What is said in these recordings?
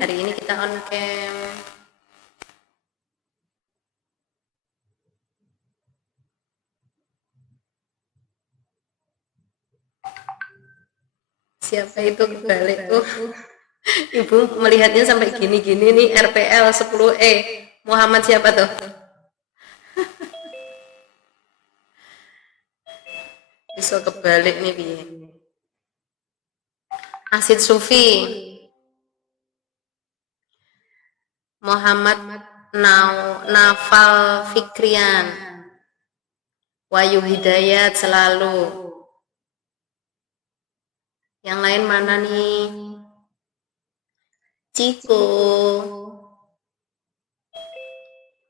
Hari ini kita on cam. Siapa itu kebalik? Ibu melihatnya sampai gini-gini nih, RPL 10E. Muhammad siapa tuh? Bisa kebalik nih, Bi. Asid Sufi. Muhammad Nafal Fikrian. Wahyu Hidayat selalu. Yang lain mana nih? Ciko.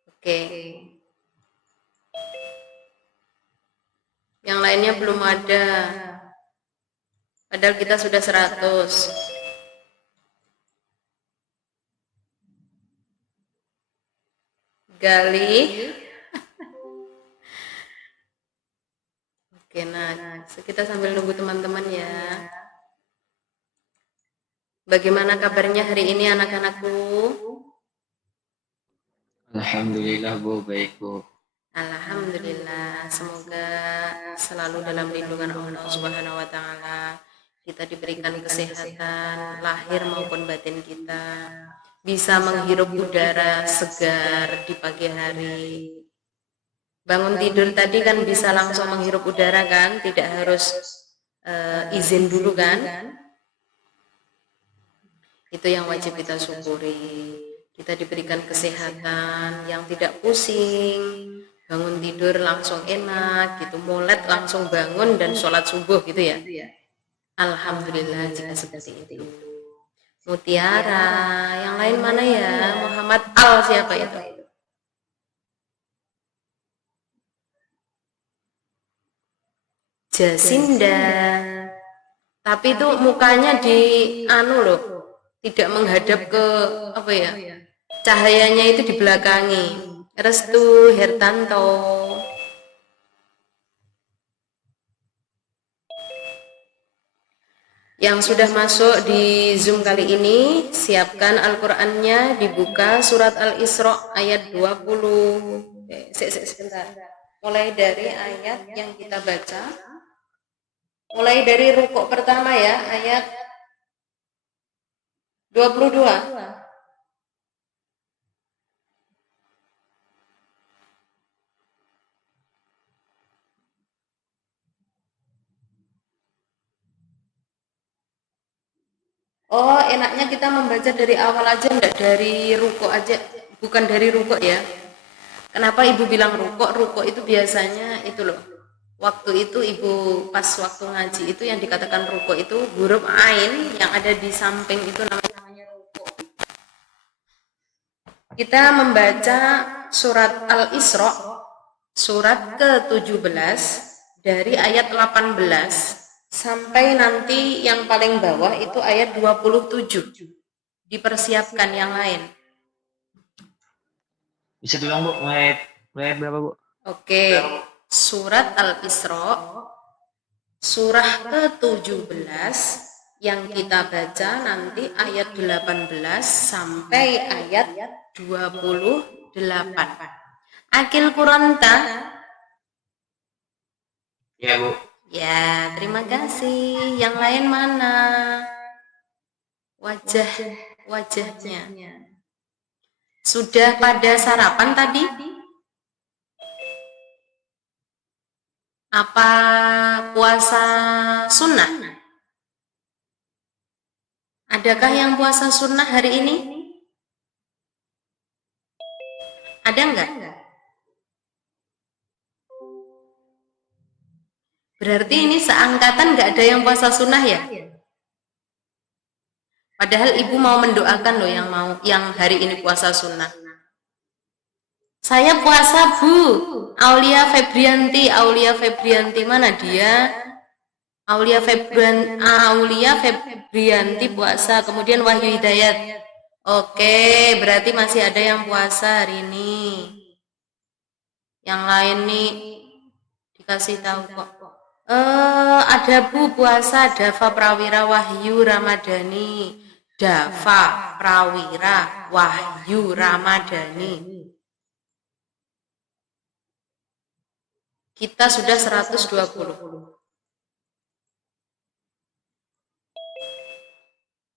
Oke. Yang lainnya belum ada. Padahal kita sudah 100. Gali. Oke, nah kita sambil nunggu teman-teman ya. Bagaimana kabarnya hari ini anak-anakku? Alhamdulillah Bu, baik Bu. Alhamdulillah, semoga selalu dalam lindungan Allah Subhanahu wa taala. Kita diberikan kesehatan lahir maupun batin kita. Bisa menghirup udara segar di pagi hari. Bangun tidur tadi kan bisa langsung menghirup udara kan, tidak harus izin dulu kan. Itu yang wajib kita syukuri. Kita diberikan kesehatan yang tidak pusing, bangun tidur langsung enak gitu, molet langsung bangun dan sholat subuh gitu ya. Alhamdulillah jika seperti itu. Mutiara, yang lain mana ya? Muhammad Al siapa itu? Jasinda. Tapi itu mukanya di anu loh, tidak menghadap ke apa ya? Cahayanya itu di belakangi. Restu Hertanto. Yang sudah masuk di Zoom kali ini, siapkan Al-Qur'annya, dibuka surat Al-Isra ayat 20. Sebentar. Mulai dari ayat yang kita baca. Mulai dari rukuk pertama ya, ayat 22. Oh, enaknya kita membaca dari awal aja, enggak dari rukuk aja, bukan dari rukuk ya. Kenapa Ibu bilang rukuk? Rukuk itu biasanya itu loh. Waktu itu Ibu pas waktu ngaji itu yang dikatakan rukuk itu huruf ain yang ada di samping itu namanya rukuk. Kita membaca surat Al-Isra surat ke-17 dari ayat 18 sampai nanti yang paling bawah itu ayat 27. Dipersiapkan yang lain. Bisa diulang Bu, mulai berapa Bu? Oke, surat Al-Isra surah ke-17 yang kita baca nanti ayat 18 sampai ayat 28. Akil Quranta. Ya Bu. Ya, terima kasih. Yang lain mana? Wajahnya. Sudah pada sarapan tadi? Apa puasa sunnah? Adakah yang puasa sunnah hari ini? Ada enggak? Berarti ini seangkatan enggak ada yang puasa sunnah ya? Padahal Ibu mau mendoakan loh yang hari ini puasa sunnah. Saya puasa Bu. Aulia Febrianti mana dia? Aulia Febrianti puasa. Kemudian Wahyu Hidayat. Oke, berarti masih ada yang puasa hari ini. Yang lain nih dikasih tahu kok. Ada Bu puasa, Dava Prawira, Wahyu Ramadhani, Dava, Prawira, Wahyu, Ramadhani. Kita sudah 120.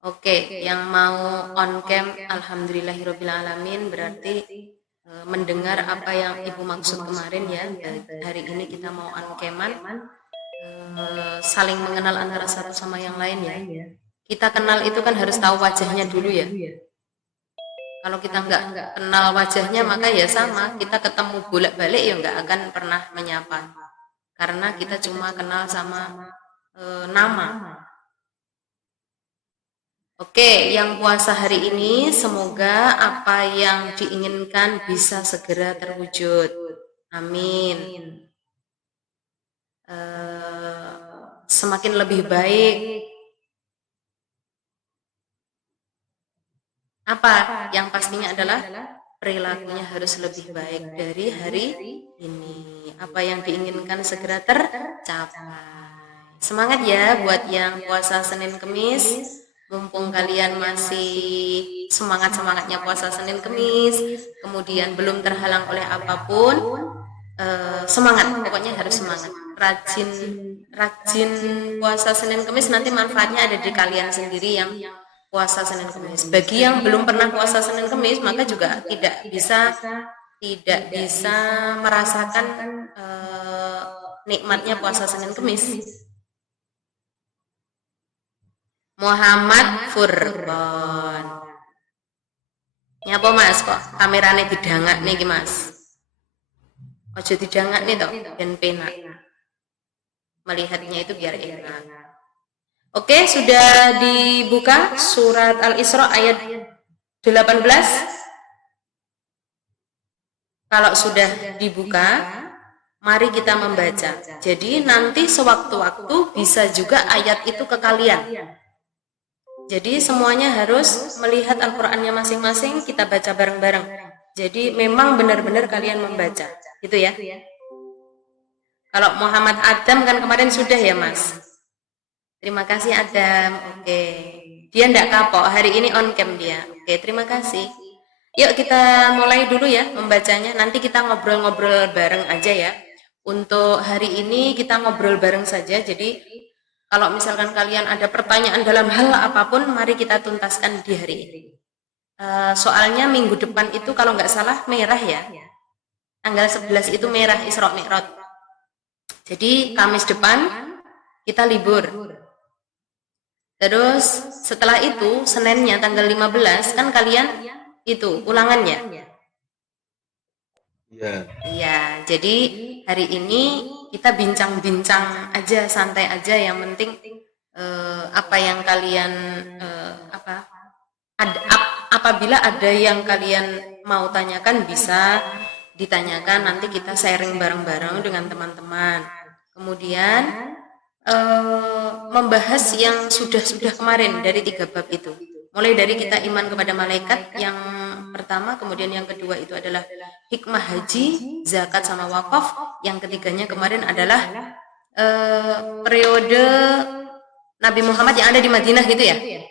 Oke, yang mau on cam, alhamdulillahirobbilalamin, berarti mendengar apa yang Ibu maksud kemarin ya. Hari ini kita mau on caman, saling mengenal antara satu sama yang lain ya. Kita kenal itu kan harus tahu wajahnya dulu ya. Kalau kita nggak kenal wajahnya, maka ya sama, kita ketemu bolak-balik ya nggak akan pernah menyapa. Karena kita cuma kenal sama nama. Oke, yang puasa hari ini semoga apa yang diinginkan bisa segera terwujud. Amin. Semakin lebih baik. Apa yang pastinya adalah perilakunya harus lebih baik dari hari ini. Apa yang diinginkan segera tercapai. Semangat ya buat yang puasa Senin Kemis. Mumpung kalian masih semangat-semangatnya puasa Senin Kemis, kemudian belum terhalang oleh apapun, semangat, pokoknya harus semangat. Rajin puasa Senin Kemis, nanti manfaatnya ada di kalian sendiri yang puasa Senin Kemis. Bagi yang belum pernah puasa Senin Kemis, maka juga tidak bisa merasakan nikmatnya puasa Senin Kemis. Muhammad Furqon. Nyapa Mas, kok kamerane didangak nih Mas? Ojo didangak nih toh, dan penak. Melihatnya itu biar enak. Oke, sudah dibuka surat Al-Isra ayat 18. Kalau sudah dibuka, mari kita membaca. Jadi nanti sewaktu-waktu bisa juga ayat itu ke kalian. Jadi semuanya harus melihat Al-Qur'annya masing-masing, kita baca bareng-bareng. Jadi memang benar-benar kalian membaca, gitu ya. Kalau Muhammad Adam kan kemarin sudah ya Mas. Terima kasih Adam. Oke. Dia enggak kapok, hari ini on cam dia. Oke, terima kasih. Yuk kita mulai dulu ya membacanya. Nanti kita ngobrol-ngobrol bareng aja ya. Untuk hari ini kita ngobrol bareng saja. Jadi kalau misalkan kalian ada pertanyaan dalam hal apapun, mari kita tuntaskan di hari ini. Soalnya minggu depan itu kalau nggak salah merah ya. Tanggal 11 itu merah Isra Mi'raj. Jadi Kamis depan kita libur. Terus setelah itu Seninnya tanggal 15 kan kalian itu ulangannya. Iya, jadi hari ini kita bincang-bincang aja, santai aja. Yang penting apa yang kalian apabila ada yang kalian mau tanyakan bisa ditanyakan. Nanti kita sharing bareng-bareng dengan teman-teman. Kemudian membahas yang sudah kemarin dari 3 bab itu. Mulai dari kita iman kepada malaikat yang pertama, kemudian yang kedua itu adalah hikmah haji, zakat sama wakaf. Yang ketiganya kemarin adalah periode Nabi Muhammad yang ada di Madinah gitu ya.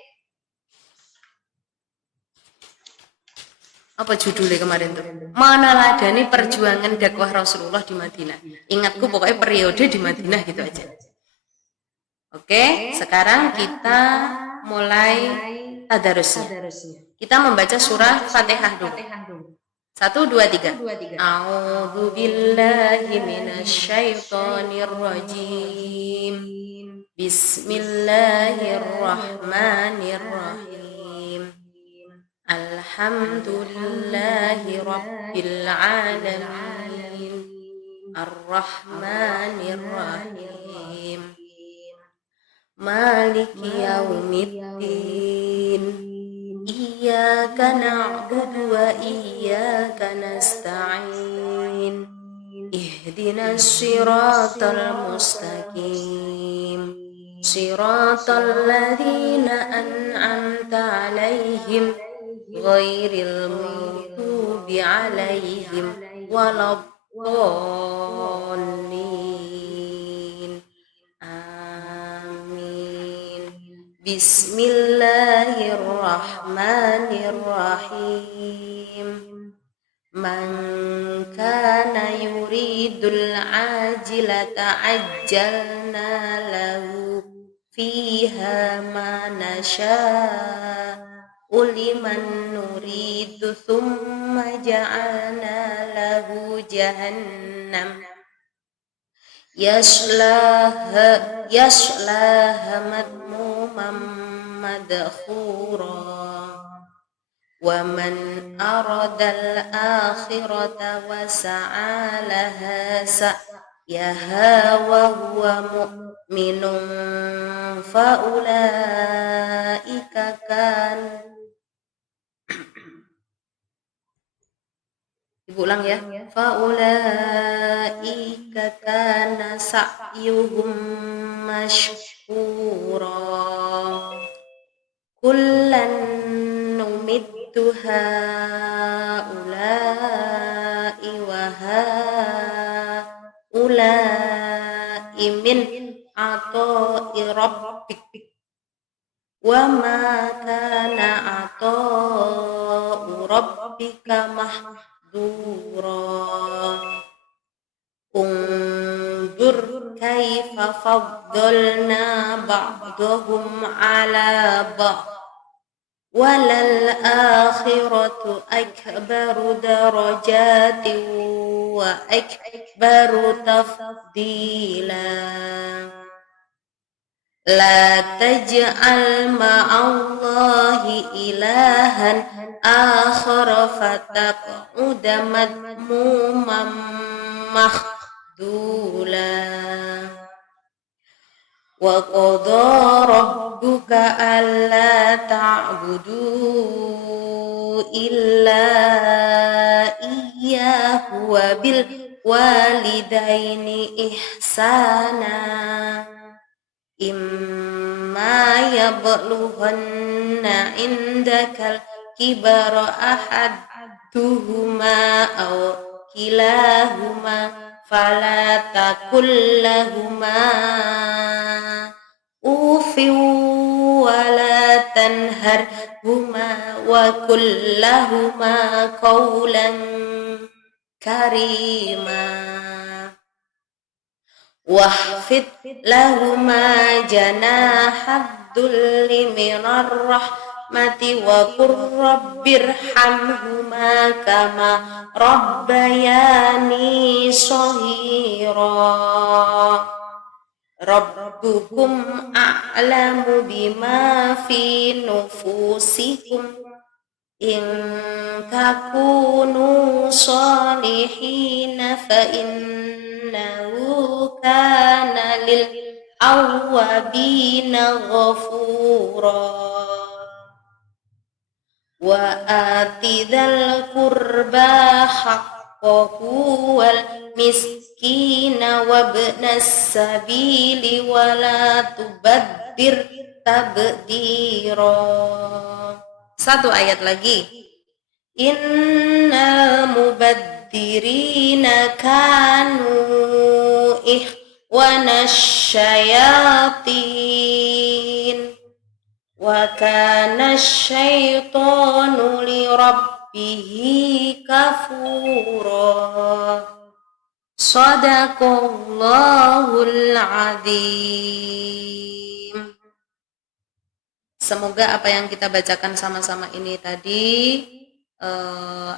Apa judulnya kemarin tuh? Meneladani perjuangan dakwah Rasulullah di Madinah. Ingatku pokoknya periode di Madinah gitu aja. Oke, sekarang kita mulai tadarusnya. Kita membaca surah Fatihah dulu. 1, 2, 3. A'udzu billahi minasyaitonir rajim. Bismillahirrahmanirrahim. Alhamdulillahi rabbil alamin. Ar-Rahmanir-Rahim. Maliki yaumiddin. Iyyaka na'budu wa iyyaka nasta'in. Ihdinas siratal mustaqim. Siratal ladzina an'amta 'alaihim ghairil maghdubi 'alaihim waladdallin. Amin. Bismillahirrahmanirrahim. Man kana yuridul ajilata ajjalna lahu fiha ma nasha'u liman nuridu thumma ja'alna lahu jahannam yaslaha madmuman madkhura wa man aradal akhirata wa sa'a laha sa'yaha wa huwa mu'minun fa ulaika kan Ibu ulang ya. Fa ulaika kana sa'yuhum mashkura kullan numiddu haula'i wa haula'i min ata'i rabbik wa ma kana ata'u rabbika mahdura undur kaifa faddalna ba'dahum ala ba'd walal akhiratu akbaru darajatin wa akbaru tafdila la taj'al ma'allahi ilahan akhara fataq'uda madmuman makhdula wa qadha rabbuka alla ta'budu illa iyyahu wa bil walidaini ihsana imma yablughanna indakal kibara ahaduhuma aw kilahuma fala takul lahuma ufin wala tanharhuma wa qul lahuma qawlan karima wahfid lahuma janahad dhulli minar rahmati wa qur rabbirhamhuma kama rabbayani shaghira rabbukum a'lamu bima fi nufusikum in takunu salihina fa innahu kana lil awwabina ghafura wa atidhal qurba haqqahu wal miskina wabnas sabili wala tubaddir tabdira. Satu ayat lagi. Innal mubaddirina kanu ikhwanash syayatin wa kana syaitanu li rabbihi kafura. Shadaqallahul adzim. Semoga apa yang kita bacakan sama-sama ini tadi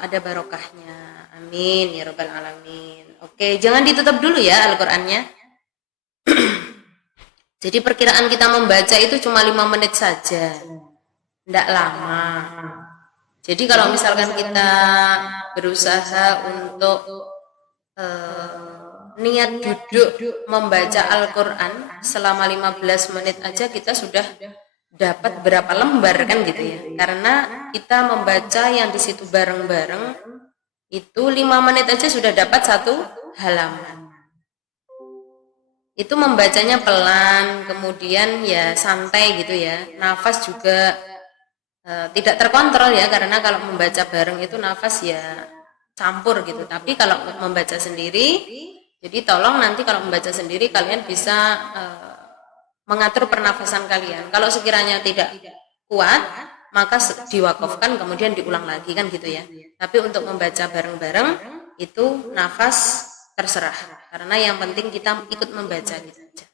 ada barokahnya. Amin ya rabbal alamin. Oke, jangan ditutup dulu ya Al-Qur'annya. Jadi perkiraan kita membaca itu cuma 5 menit saja. Tidak lama. Jadi kalau misalkan kita berusaha untuk niat duduk membaca Al-Quran selama 15 menit aja kita sudah dapat berapa lembar kan gitu ya. Karena kita membaca yang di situ bareng-bareng itu 5 menit aja sudah dapat 1 halaman. Itu membacanya pelan, kemudian ya santai gitu ya. Nafas juga tidak terkontrol ya, karena kalau membaca bareng itu nafas ya campur gitu. Tapi kalau membaca sendiri, jadi tolong nanti kalau membaca sendiri kalian bisa mengatur pernafasan kalian. Kalau sekiranya tidak kuat, maka diwakafkan kemudian diulang lagi kan gitu ya. Tapi untuk membaca bareng-bareng itu nafas terserah. Karena yang penting kita ikut membaca gitu aja.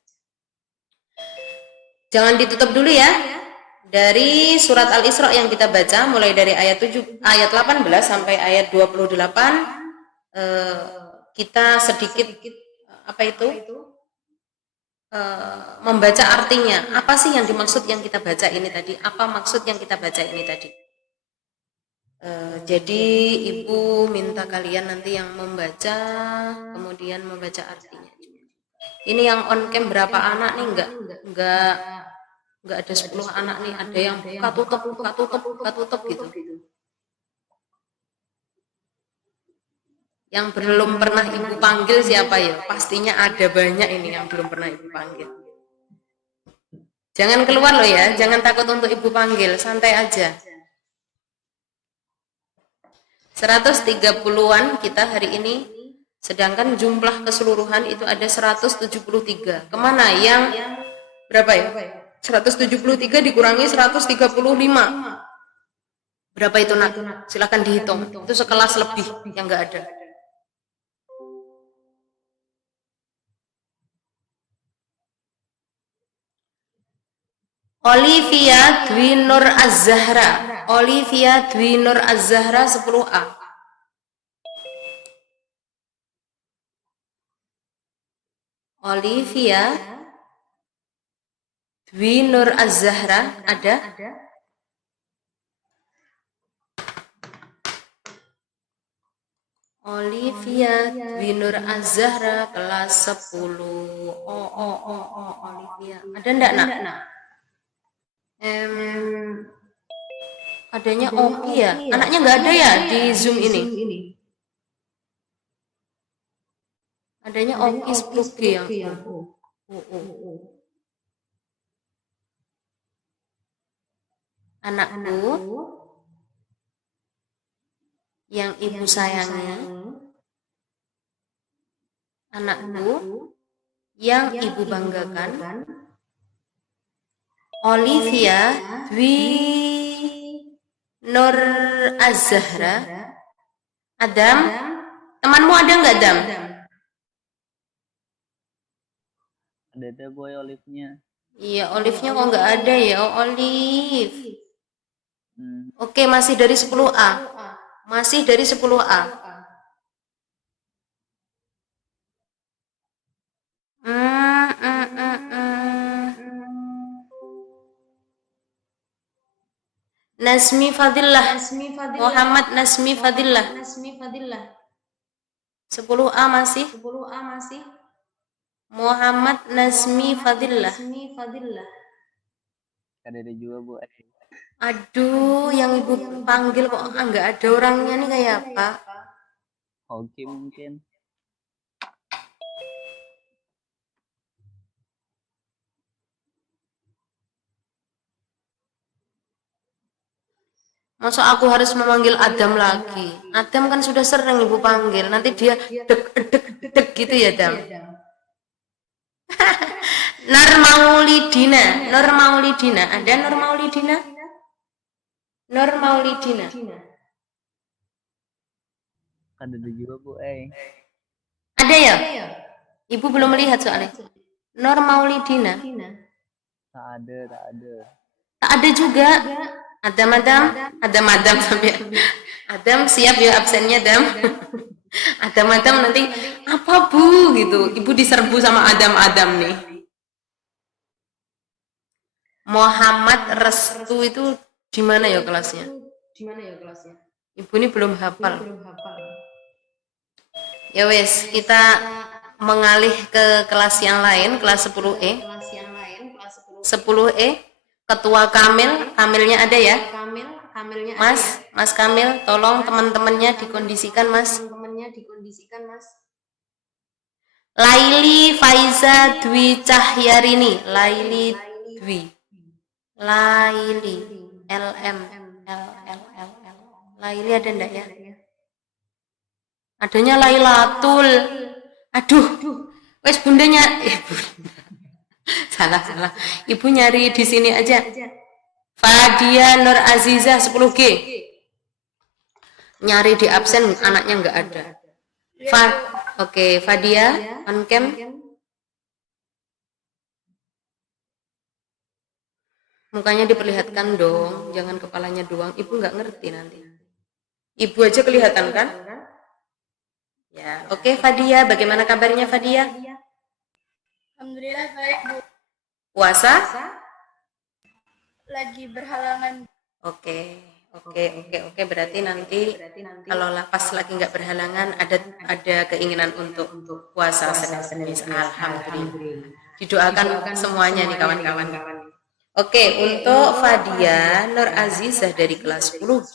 Jangan ditutup dulu ya. Dari surat Al-Isra yang kita baca mulai dari ayat 18 sampai ayat 28 kita sedikit membaca artinya. Apa sih yang dimaksud yang kita baca ini tadi? Apa maksud yang kita baca ini tadi? Jadi ibu minta kalian nanti yang membaca, kemudian membaca artinya. Ini yang on cam berapa anak nih? Enggak ada 10 anak nih. Ada yang buka tutup gitu. Yang belum pernah ibu panggil siapa ya? Pastinya ada banyak ini yang belum pernah ibu panggil. Jangan keluar loh ya, jangan takut untuk ibu panggil, santai aja. 130-an kita hari ini, sedangkan jumlah keseluruhan itu ada 173. Kemana yang berapa ya? 173 dikurangi 135. Berapa itu nak? Silakan dihitung. Itu sekelas lebih yang enggak ada. Olivia Dwi Nur Az-Zahra. Olivia Dwi Nur Az-Zahra 10A. Olivia Dwi Nur Az-Zahra ada? Olivia Dwi Nur Az-Zahra kelas 10. Olivia. Ada enggak nak? Adanya Oki ya? Anaknya nggak ada ya di Zoom ini? Adanya Oki 10G yang Anakku yang ibu sayangi, anakku yang ibu banggakan, Olivia Dwi Nur Az-Zahra. Adam, temanmu ada nggak Adam? Ada boy Olive-nya. Iya, Olive-nya kok nggak ada ya, Olive. Oke, masih dari 10A. Masih dari 10A. Nasmi Fadillah. Muhammad Nasmi Fadillah. 10A masih. Muhammad Nasmi Fadillah. Ada juga bu. Aduh, yang ibu panggil kok nggak ada orangnya nih kayak apa? Oke mungkin. Masa aku harus memanggil Adam lagi? Adam kan sudah sering ibu panggil. Nanti dia dek gitu ya Adam. Nur Maulidina. Ada Nur Maulidina? Nur Maulidina. Ada juga bu. Ada ya? Ibu belum melihat soalnya. Nur Maulidina. Tak ada. Tak ada juga. Adam sampai Adam siap ya absennya Adam. Adam nanti apa bu gitu. Ibu diserbu sama Adam nih. Muhammad Restu itu di mana ya kelasnya? Ibu ini belum hafal. Ya wes, kita mengalih ke kelas yang lain, kelas 10E. 10E. Ketua Kamilnya ada ya? Mas Kamil, tolong teman-temannya dikondisikan Mas. Laili Faiza Dwi Cahyarini. Laili LM. Laili ada enggak ya? Adanya Lailatul. Aduh, wes bundanya. Salah. Ibu nyari di sini aja. Fadia Nur Aziza 10G. Nyari di absen anaknya nggak ada. Oke, Fadia on cam. Mukanya diperlihatkan dong, jangan kepalanya doang. Ibu nggak ngerti nanti. Ibu aja kelihatan kan? Ya, oke Fadia, bagaimana kabarnya Fadia? Alhamdulillah baik Bu. Puasa? Lagi berhalangan. Oke. Berarti nanti kalau pas lagi nggak berhalangan ada keinginan untuk puasa Senin. Alhamdulillah. Didoakan semuanya nih kawan-kawan. Oke, untuk Fadia Nur Azizah dari kelas 10G,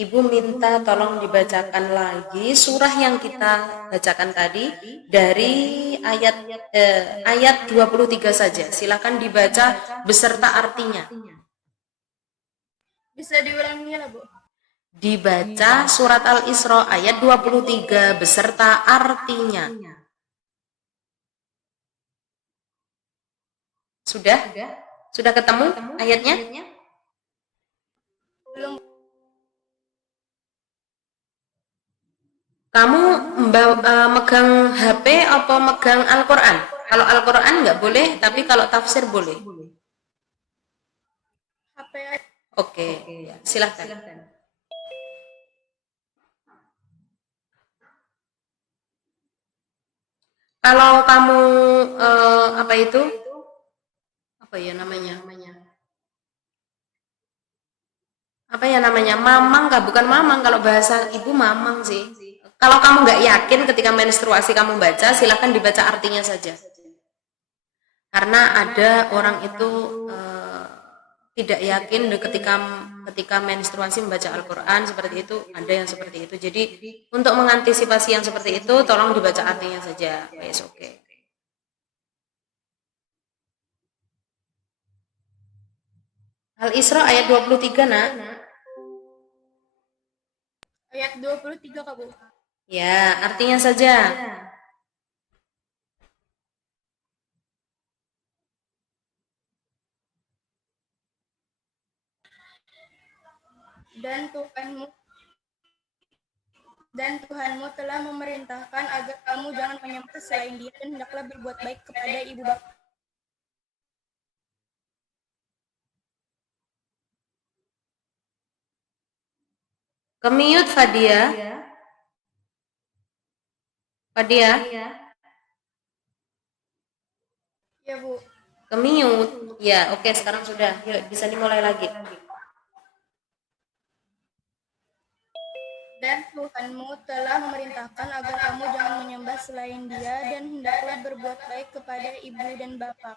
Ibu minta tolong dibacakan lagi surah yang kita bacakan tadi dari ayat 23 saja. Silakan dibaca beserta artinya. Bisa diulangi lah Bu. Dibaca surat Al-Isra ayat 23 beserta artinya. Sudah? Sudah ketemu ayatnya? Belum. Kamu megang HP atau megang Al-Quran? Kalau Al-Quran nggak boleh, tapi kalau tafsir boleh. HP aja. Oke, silahkan. Kalau kamu apa itu? Apa ya namanya? Apa ya namanya? Mamang nggak? Bukan mamang, kalau bahasa ibu mamang sih. Kalau kamu nggak yakin ketika menstruasi kamu baca, silahkan dibaca artinya saja. Karena ada orang itu tidak yakin ketika menstruasi membaca Al-Quran seperti itu, ada yang seperti itu. Jadi untuk mengantisipasi yang seperti itu, tolong dibaca artinya saja. Yes, oke. Al-Isra ayat 23 nak. Ayat 23 Kak Bu. Ya, artinya saja. Dan Tuhanmu telah memerintahkan agar kamu jangan menyembah selain Dia dan hendaklah berbuat baik kepada ibu bapa. Kemiut Fadia. Fadia. Ya Bu. Kemiut. Ya, oke, sekarang sudah. Yuk, bisa dimulai lagi. Dan Tuhanmu telah memerintahkan agar kamu jangan menyembah selain Dia dan hendaklah berbuat baik kepada ibu dan bapa.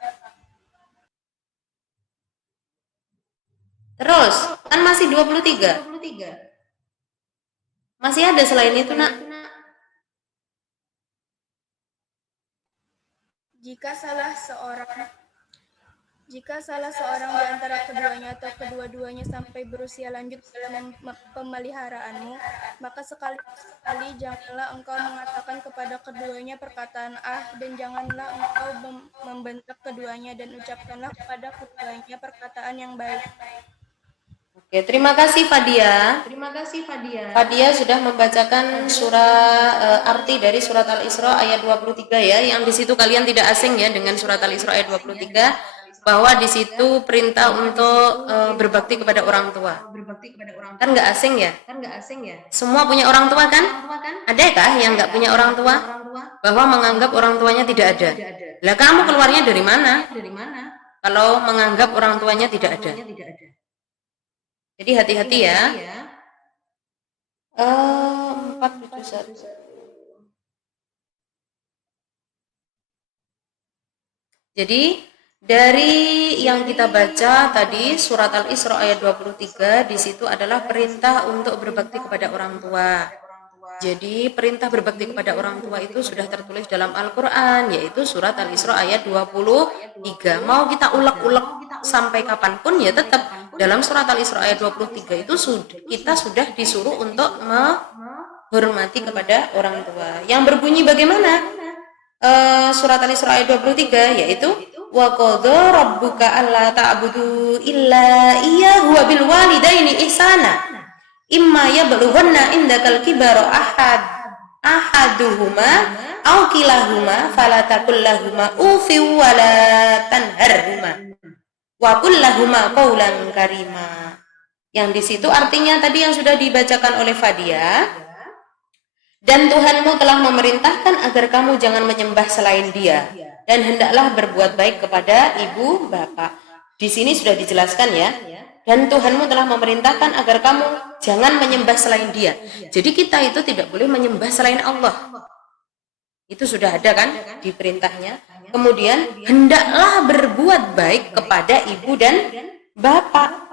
Terus, kan masih 23. Masih ada selain itu, nak? Jika salah seorang di antara keduanya atau kedua-duanya sampai berusia lanjut dalam pemeliharaanmu, maka sekali-sekali janganlah engkau mengatakan kepada keduanya perkataan dan janganlah engkau membentak keduanya, dan ucapkanlah kepada keduanya perkataan yang baik. Oke, terima kasih Fadia. Fadia sudah membacakan arti dari surat Al-Isra ayat 23 ya, yang di situ kalian tidak asing ya dengan surat Al-Isra ayat 23, bahwa di situ perintah untuk berbakti kepada orang tua. Kan nggak asing ya? Semua punya orang tua kan? Adakah yang nggak punya orang tua? Bahwa menganggap orang tuanya tidak ada. Lah kamu keluarnya dari mana? Kalau menganggap orang tuanya tidak ada. Jadi hati-hati ya. 471. Jadi dari yang kita baca tadi surat Al-Isra ayat 23, di situ adalah perintah untuk berbakti kepada orang tua. Jadi perintah berbakti kepada orang tua itu sudah tertulis dalam Al-Quran, yaitu surat Al-Isra ayat 23. Mau kita ulek-ulek sampai kapanpun ya tetap dalam surat Al-Isra ayat 23 itu kita sudah disuruh untuk menghormati kepada orang tua. Yang berbunyi bagaimana? Surat Al-Isra ayat 23 yaitu wa qadha rabbuka alla ta'budu illa iyyahu wa bil walidaini ihsana imma yablughanna indakal kibara ahaduhuma aw kilahuma fala taqul lahumā uffin wa la tanharhuma wa qul lahumā qawlan karīmā. Yang di situ artinya tadi yang sudah dibacakan oleh Fadia, dan Tuhanmu telah memerintahkan agar kamu jangan menyembah selain Dia dan hendaklah berbuat baik kepada ibu bapak. Di sini sudah dijelaskan ya. Dan Tuhanmu telah memerintahkan agar kamu jangan menyembah selain Dia. Jadi kita itu tidak boleh menyembah selain Allah. Itu sudah ada kan di perintahnya. Kemudian hendaklah berbuat baik kepada ibu dan bapak.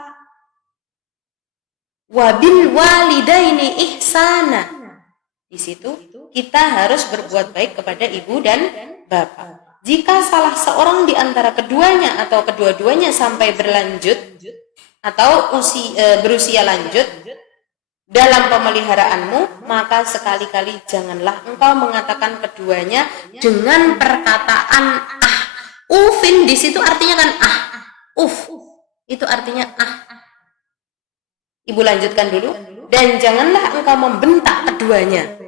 Wabil walidaini ihsana. Di situ kita harus berbuat baik kepada ibu dan bapak. Jika salah seorang di antara keduanya atau kedua-duanya sampai berlanjut atau berusia lanjut dalam pemeliharaanmu, maka sekali-kali janganlah engkau mengatakan keduanya dengan perkataan ah. Ufin di situ artinya kan ah. Itu artinya ah. Ibu lanjutkan dulu. Dan janganlah engkau membentak keduanya.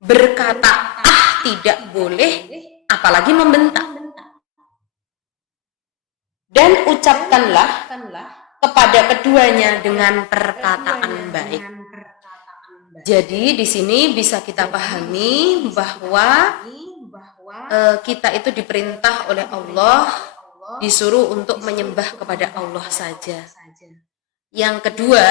Berkata ah tidak boleh, apalagi membentak. Dan ucapkanlah kepada keduanya dengan perkataan baik. Jadi di sini bisa kita pahami bahwa kita itu diperintah oleh Allah, disuruh untuk menyembah kepada Allah saja. Yang kedua,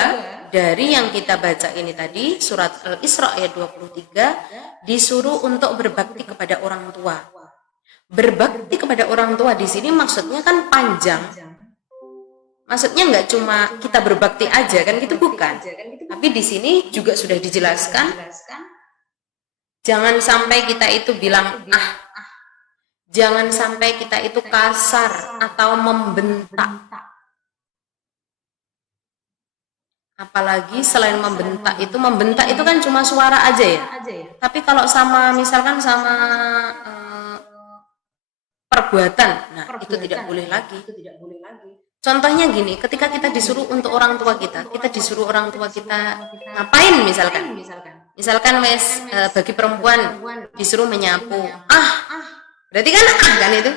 dari yang kita baca ini tadi, surat Al-Isra ayat 23, disuruh untuk berbakti kepada orang tua. Berbakti kepada orang tua di sini maksudnya kan panjang. Maksudnya nggak cuma kita berbakti aja kan, gitu bukan. Tapi di sini juga sudah dijelaskan, jangan sampai kita itu bilang ah, jangan sampai kita itu kasar atau membentak. Apalagi selain membentak itu kan cuma suara aja ya. Tapi kalau sama misalkan sama perbuatan, nah itu tidak boleh lagi. Contohnya gini, ketika kita disuruh untuk orang tua kita disuruh orang tua kita ngapain misalkan bagi perempuan disuruh menyapu, berarti kan kan itu.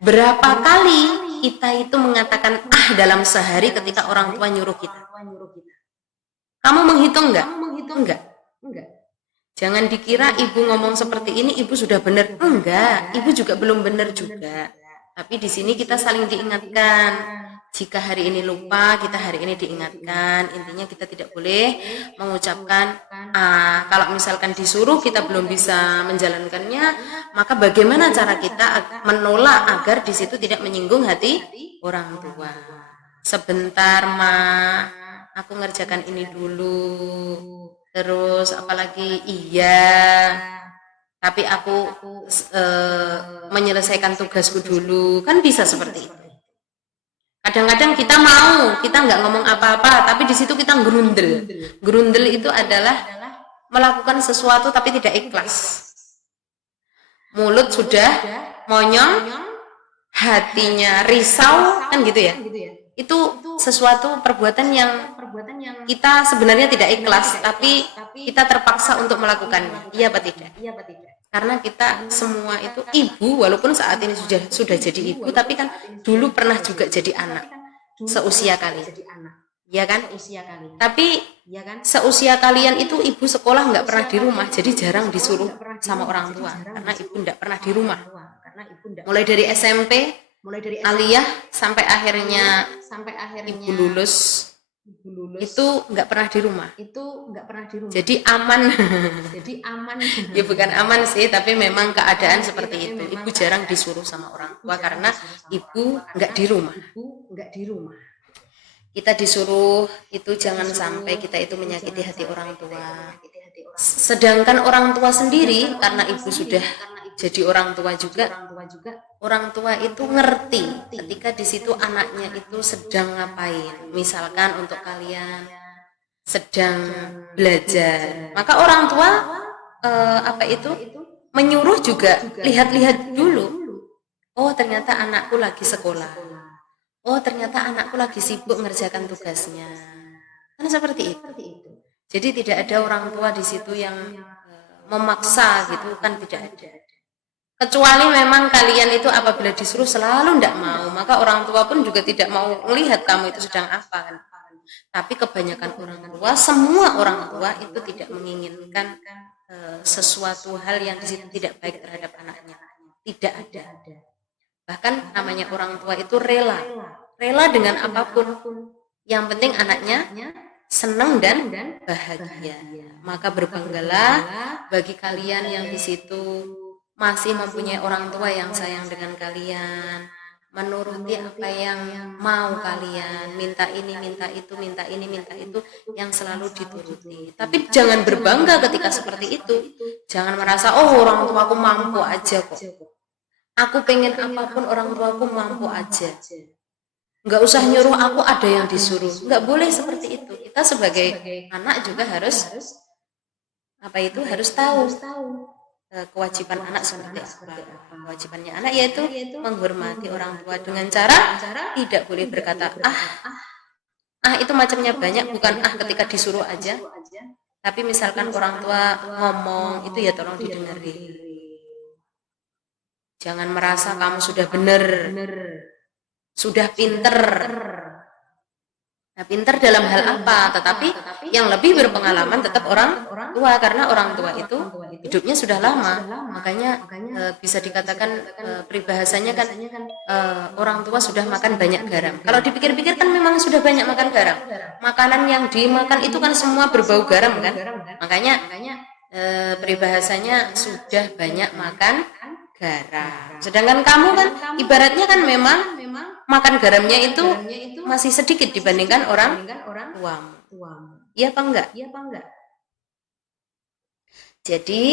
Berapa kali kita itu mengatakan dalam sehari ketika orang tua nyuruh kita? Kamu menghitung enggak? Enggak. Jangan dikira ibu ngomong seperti ini ibu sudah benar. Enggak, ibu juga belum benar juga. Tapi di sini kita saling diingatkan. Jika hari ini lupa, kita hari ini diingatkan. Intinya kita tidak boleh mengucapkan kalau misalkan disuruh kita belum bisa menjalankannya, maka bagaimana cara kita menolak agar di situ tidak menyinggung hati orang tua. Sebentar, Ma, aku ngerjakan ini dulu. Terus apalagi iya, tapi aku menyelesaikan tugasku dulu. Kan bisa seperti itu. Kadang-kadang kita nggak ngomong apa-apa, tapi di situ kita gerundel. Gerundel itu adalah melakukan sesuatu tapi tidak ikhlas. Mulut sudah monyong, hatinya risau, kan gitu ya. Itu sesuatu perbuatan yang kita sebenarnya tidak ikhlas, tapi kita terpaksa untuk melakukannya. Iya apa tidak? Karena kita semua itu ibu, walaupun saat ini sudah jadi ibu, tapi kan dulu pernah juga jadi anak seusia kalian, ya kan? Tapi seusia kalian itu ibu sekolah nggak pernah di rumah, jadi jarang disuruh sama orang tua, karena ibu nggak pernah di rumah. Mulai dari SMP, aliyah sampai akhirnya ibu lulus. Itu nggak pernah di rumah. Jadi aman. Ya bukan aman sih, tapi memang keadaan seperti itu. Ibu jarang disuruh sama orang tua karena ibu nggak di rumah. Kita disuruh itu jangan sampai kita itu menyakiti hati orang tua. Sedangkan orang tua sendiri karena ibu sudah jadi orang tua juga, orang tua itu ngerti ketika di situ anaknya itu sedang ngapain. Misalkan untuk kalian sedang belajar, maka orang tua menyuruh juga lihat-lihat dulu. Oh, ternyata anakku lagi sekolah. Oh, ternyata anakku lagi sibuk mengerjakan tugasnya. Kan seperti itu. Jadi tidak ada orang tua di situ yang memaksa gitu kan, tidak ada. Kecuali memang kalian itu apabila disuruh selalu tidak mau, maka orang tua pun juga tidak mau melihat kamu itu sedang apa kan. Tapi kebanyakan orang tua, semua orang tua itu tidak menginginkan sesuatu hal yang di situ tidak baik terhadap anaknya. Tidak ada. Bahkan namanya orang tua itu rela dengan apapun. Yang penting anaknya senang dan bahagia. Maka berbanggalah bagi kalian yang di situ masih mempunyai orang tua yang sayang dengan kalian, menuruti apa yang mau kalian, minta ini, minta itu, minta ini, minta itu, yang selalu dituruti. Tapi jangan berbangga ketika seperti itu. Jangan merasa, oh orang tuaku mampu aja kok. Aku pengen apapun orang tuaku mampu aja. Nggak usah nyuruh aku, ada yang disuruh. Nggak boleh seperti itu. Kita sebagai anak juga harus harus tahu kewajiban anak seperti apa. Kewajibannya anak yaitu menghormati orang tua dengan cara tidak boleh berkata itu macamnya banyak, bukan ketika disuruh aja. Tapi misalkan orang tua ngomong itu ya tolong didengerin. Jangan merasa kamu sudah benar, sudah pinter. Nah, pinter dalam hal apa? Tetapi yang lebih berpengalaman tetap orang tua, karena orang tua itu hidupnya sudah lama. Makanya bisa dikatakan peribahasanya kan orang tua sudah makan banyak garam. Kalau dipikir-pikir kan memang sudah banyak makan garam. Makanan yang dimakan itu kan semua berbau garam kan. Makanya peribahasanya sudah banyak makan garam. Sedangkan kamu kan ibaratnya kan memang makan garamnya itu masih sedikit dibandingkan orang tuamu. Iya apa enggak? Jadi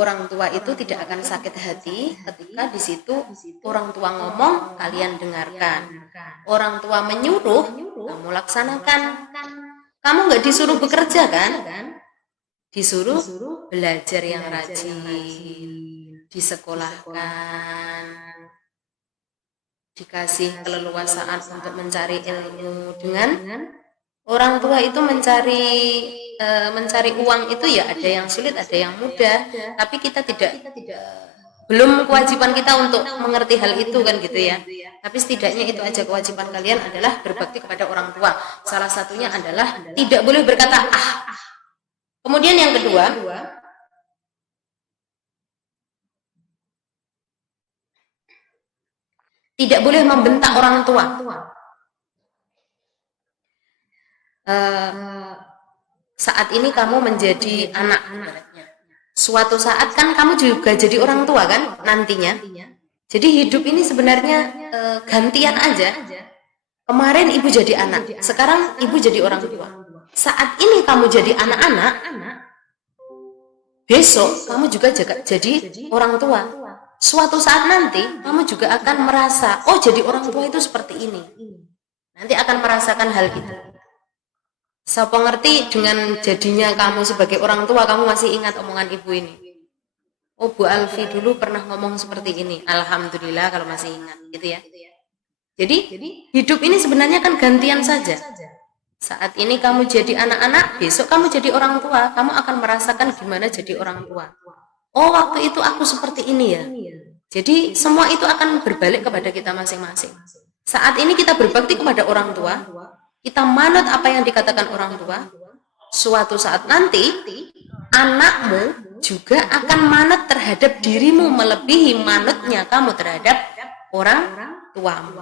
orang tua itu tidak akan sakit hati ketika di situ orang tua ngomong kalian dengarkan. Orang tua menyuruh kamu laksanakan. Kamu enggak disuruh bekerja kan? Disuruh belajar yang rajin, disekolahkan, dikasih keleluasaan untuk mencari ilmu. Dengan orang tua itu mencari uang itu ya ada yang sulit, ada yang mudah, tapi kita belum kewajiban kita untuk mengerti hal itu kan gitu ya. Tapi setidaknya itu aja kewajiban kalian adalah berbakti kepada orang tua. Salah satunya adalah tidak boleh berkata Kemudian yang kedua, tidak boleh membentak orang tua. Saat ini kamu menjadi anak. Suatu saat kan kamu juga jadi orang tua kan nantinya. Jadi hidup ini sebenarnya gantian aja. Kemarin ibu jadi anak, sekarang ibu jadi orang tua. Saat ini kamu jadi anak-anak, besok kamu juga jadi orang tua. Suatu saat nanti kamu juga akan merasa, oh jadi orang tua itu seperti ini. Nanti akan merasakan hal itu. Siapa ngerti dengan jadinya kamu sebagai orang tua, kamu masih ingat omongan ibu ini. Oh Bu Alfi dulu pernah ngomong seperti ini. Alhamdulillah kalau masih ingat, gitu ya. Jadi hidup ini sebenarnya kan gantian saja. Saat ini kamu jadi anak-anak, besok kamu jadi orang tua. Kamu akan merasakan gimana jadi orang tua. Oh waktu itu aku seperti ini ya. Jadi semua itu akan berbalik kepada kita masing-masing. Saat ini kita berbakti kepada orang tua, kita manut apa yang dikatakan orang tua. Suatu saat nanti anakmu juga akan manut terhadap dirimu melebihi manutnya kamu terhadap orang tuamu.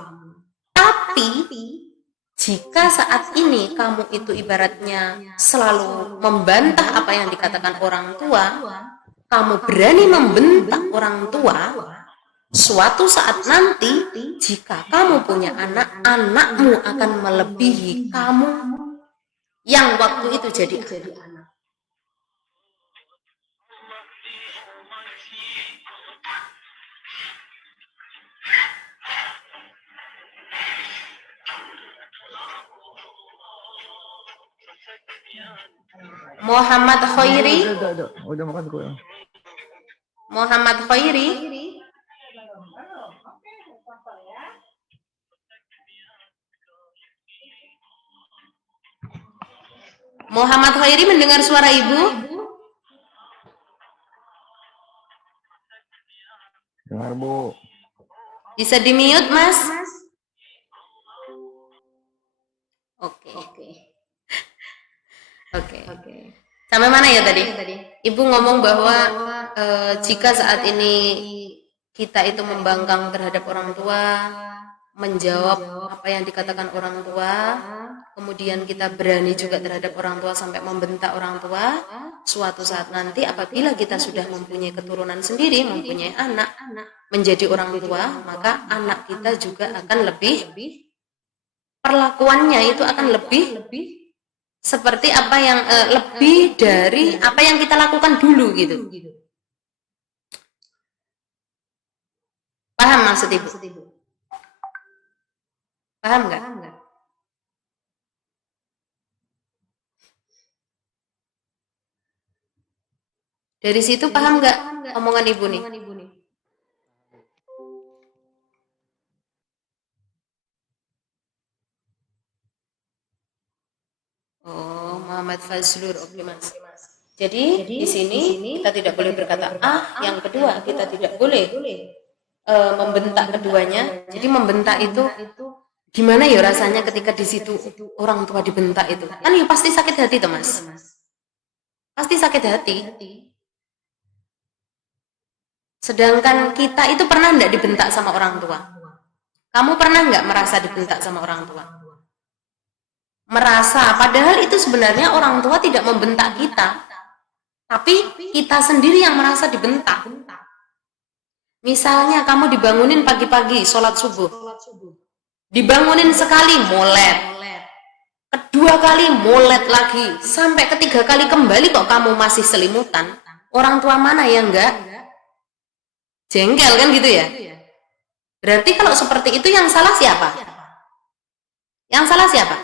Tapi jika saat ini kamu itu ibaratnya selalu membantah apa yang dikatakan orang tua, kamu berani membentak orang tua, suatu saat nanti jika kamu punya anak, anakmu akan melebihi kamu yang waktu itu jadi anak. Muhammad Khairi. Udah makan gue. Muhammad Khairi. Muhammad Khairi mendengar suara ibu? Dengar, Bu. Bisa di-mute, Mas? Oke. Sampai mana ya tadi? Ibu ngomong bahwa jika saat ini kita itu membangkang terhadap orang tua, menjawab apa yang dikatakan orang tua, kemudian kita berani juga terhadap orang tua sampai membentak orang tua, suatu saat nanti apabila kita sudah mempunyai keturunan sendiri, mempunyai anak, menjadi orang tua, maka anak kita juga akan lebih, perlakuannya itu akan lebih seperti apa yang lebih dari apa yang kita lakukan dulu gitu. Paham maksud ibu? Paham nggak? Dari situ paham nggak omongan ibu nih? Oh, Muhammad Fazlur, oke Mas. Jadi di sini kita tidak boleh berkata A, yang kedua kita tidak boleh membentak keduanya. Jadi membentak itu gimana ya rasanya ketika di situ orang tua dibentak itu? Kan ya pasti sakit hati tuh Mas. Pasti sakit hati. Sedangkan kita itu pernah enggak dibentak sama orang tua? Kamu pernah enggak merasa dibentak sama orang tua? Merasa, padahal itu sebenarnya orang tua tidak membentak kita, tapi kita sendiri yang merasa dibentak. Misalnya kamu dibangunin pagi-pagi sholat subuh, dibangunin sekali molet, kedua kali molet lagi, sampai ketiga kali kembali kok kamu masih selimutan. Orang tua mana yang enggak jengkel kan gitu ya? Berarti kalau seperti itu yang salah siapa? Yang salah siapa?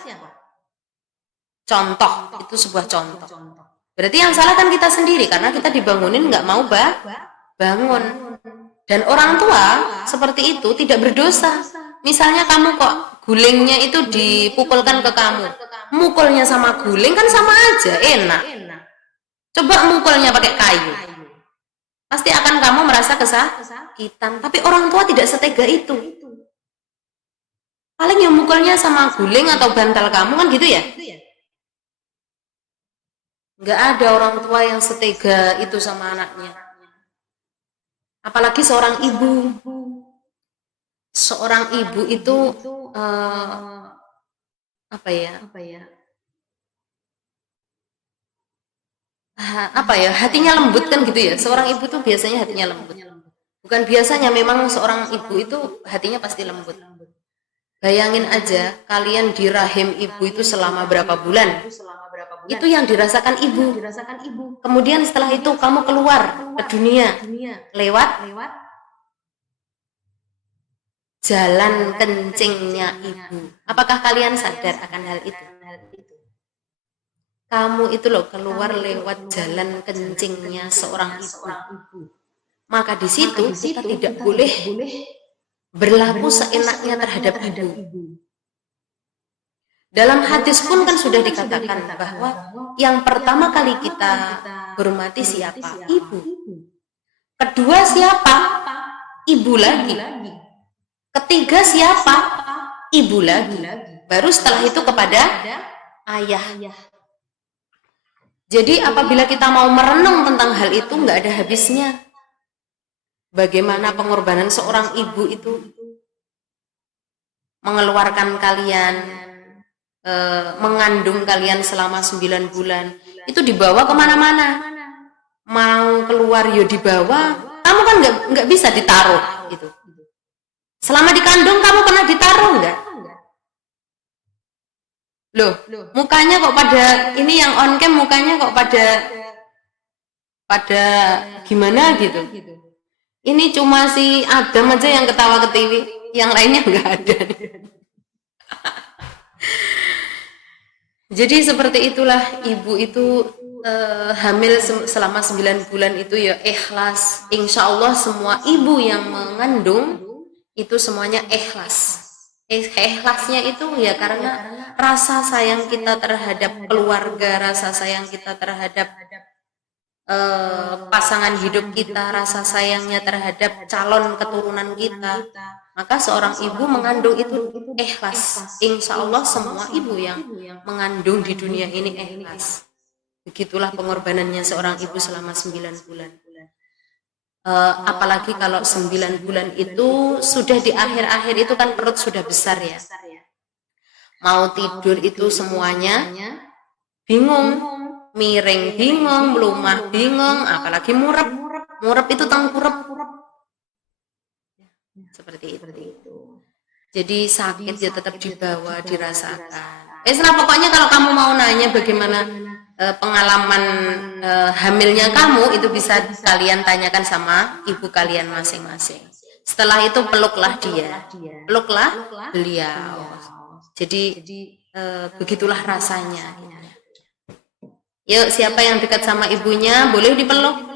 Contoh, itu sebuah contoh. Berarti yang salah kan kita sendiri, karena kita dibangunin nggak mau bangun. Dan orang tua seperti itu tidak berdosa. Misalnya kamu kok gulingnya itu dipukulkan ke kamu, mukulnya sama guling kan sama aja, enak. Coba mukulnya pakai kayu, pasti akan kamu merasa kesakitan. Tapi orang tua tidak setega itu. Paling yang mukulnya sama guling atau bantal kamu kan gitu ya. Nggak ada orang tua yang setega itu sama anaknya. Apalagi seorang ibu. Seorang ibu itu hatinya lembut kan gitu ya. Seorang ibu tuh biasanya hatinya lembut. Bukan biasanya, memang seorang ibu itu hatinya pasti lembut. Bayangin aja kalian di rahim ibu itu selama berapa bulan. Itu yang dirasakan ibu. Kemudian setelah itu kamu keluar ke dunia lewat jalan kencingnya ibu. Apakah kalian sadar akan hal itu? Kamu itu loh keluar lewat jalan kencingnya seorang ibu. Maka di situ kita tidak boleh berlaku seenaknya terhadap ibu. Dalam hadis pun kan sudah dikatakan bahwa yang pertama kali kita hormati siapa? Ibu. Kedua siapa? Ibu lagi. Ketiga siapa? Ibu lagi. Baru setelah itu kepada ayah. Jadi apabila kita mau merenung tentang hal itu nggak ada habisnya. Bagaimana pengorbanan seorang ibu itu mengeluarkan kalian, mengandung kalian selama 9 bulan, itu dibawa kemana-mana. Mau keluar yo dibawa, kamu kan nggak bisa ditaruh gitu. Selama dikandung kamu pernah ditaruh nggak? Loh, mukanya kok pada ini yang on cam mukanya kok pada gimana gitu. Ini cuma si Adam aja yang ketawa ke TV, yang lainnya nggak ada. Jadi seperti itulah ibu itu hamil selama 9 bulan itu ya ikhlas. Insya Allah semua ibu yang mengandung itu semuanya ikhlas. Ikhlasnya itu ya karena rasa sayang kita terhadap keluarga, rasa sayang kita terhadap pasangan hidup kita, rasa sayangnya terhadap calon keturunan kita, maka seorang ibu mengandung itu ikhlas. Insya Allah semua ibu yang mengandung di dunia ini ikhlas. Begitulah pengorbanannya seorang ibu selama 9 bulan. Apalagi kalau 9 bulan itu sudah di akhir-akhir itu kan perut sudah besar ya. Mau tidur itu semuanya bingung, miring bingung, melumah bingung, apalagi murep. Murep itu tengkurep. Seperti itu. Jadi sakit ya tetap dibawa, dirasakan. Nah pokoknya kalau kamu mau nanya bagaimana pengalaman hamilnya kamu, itu bisa kalian tanyakan sama ibu kalian masing-masing. Setelah itu peluklah dia, peluklah beliau. Jadi begitulah rasanya. Yuk, siapa yang dekat sama ibunya boleh dipeluk.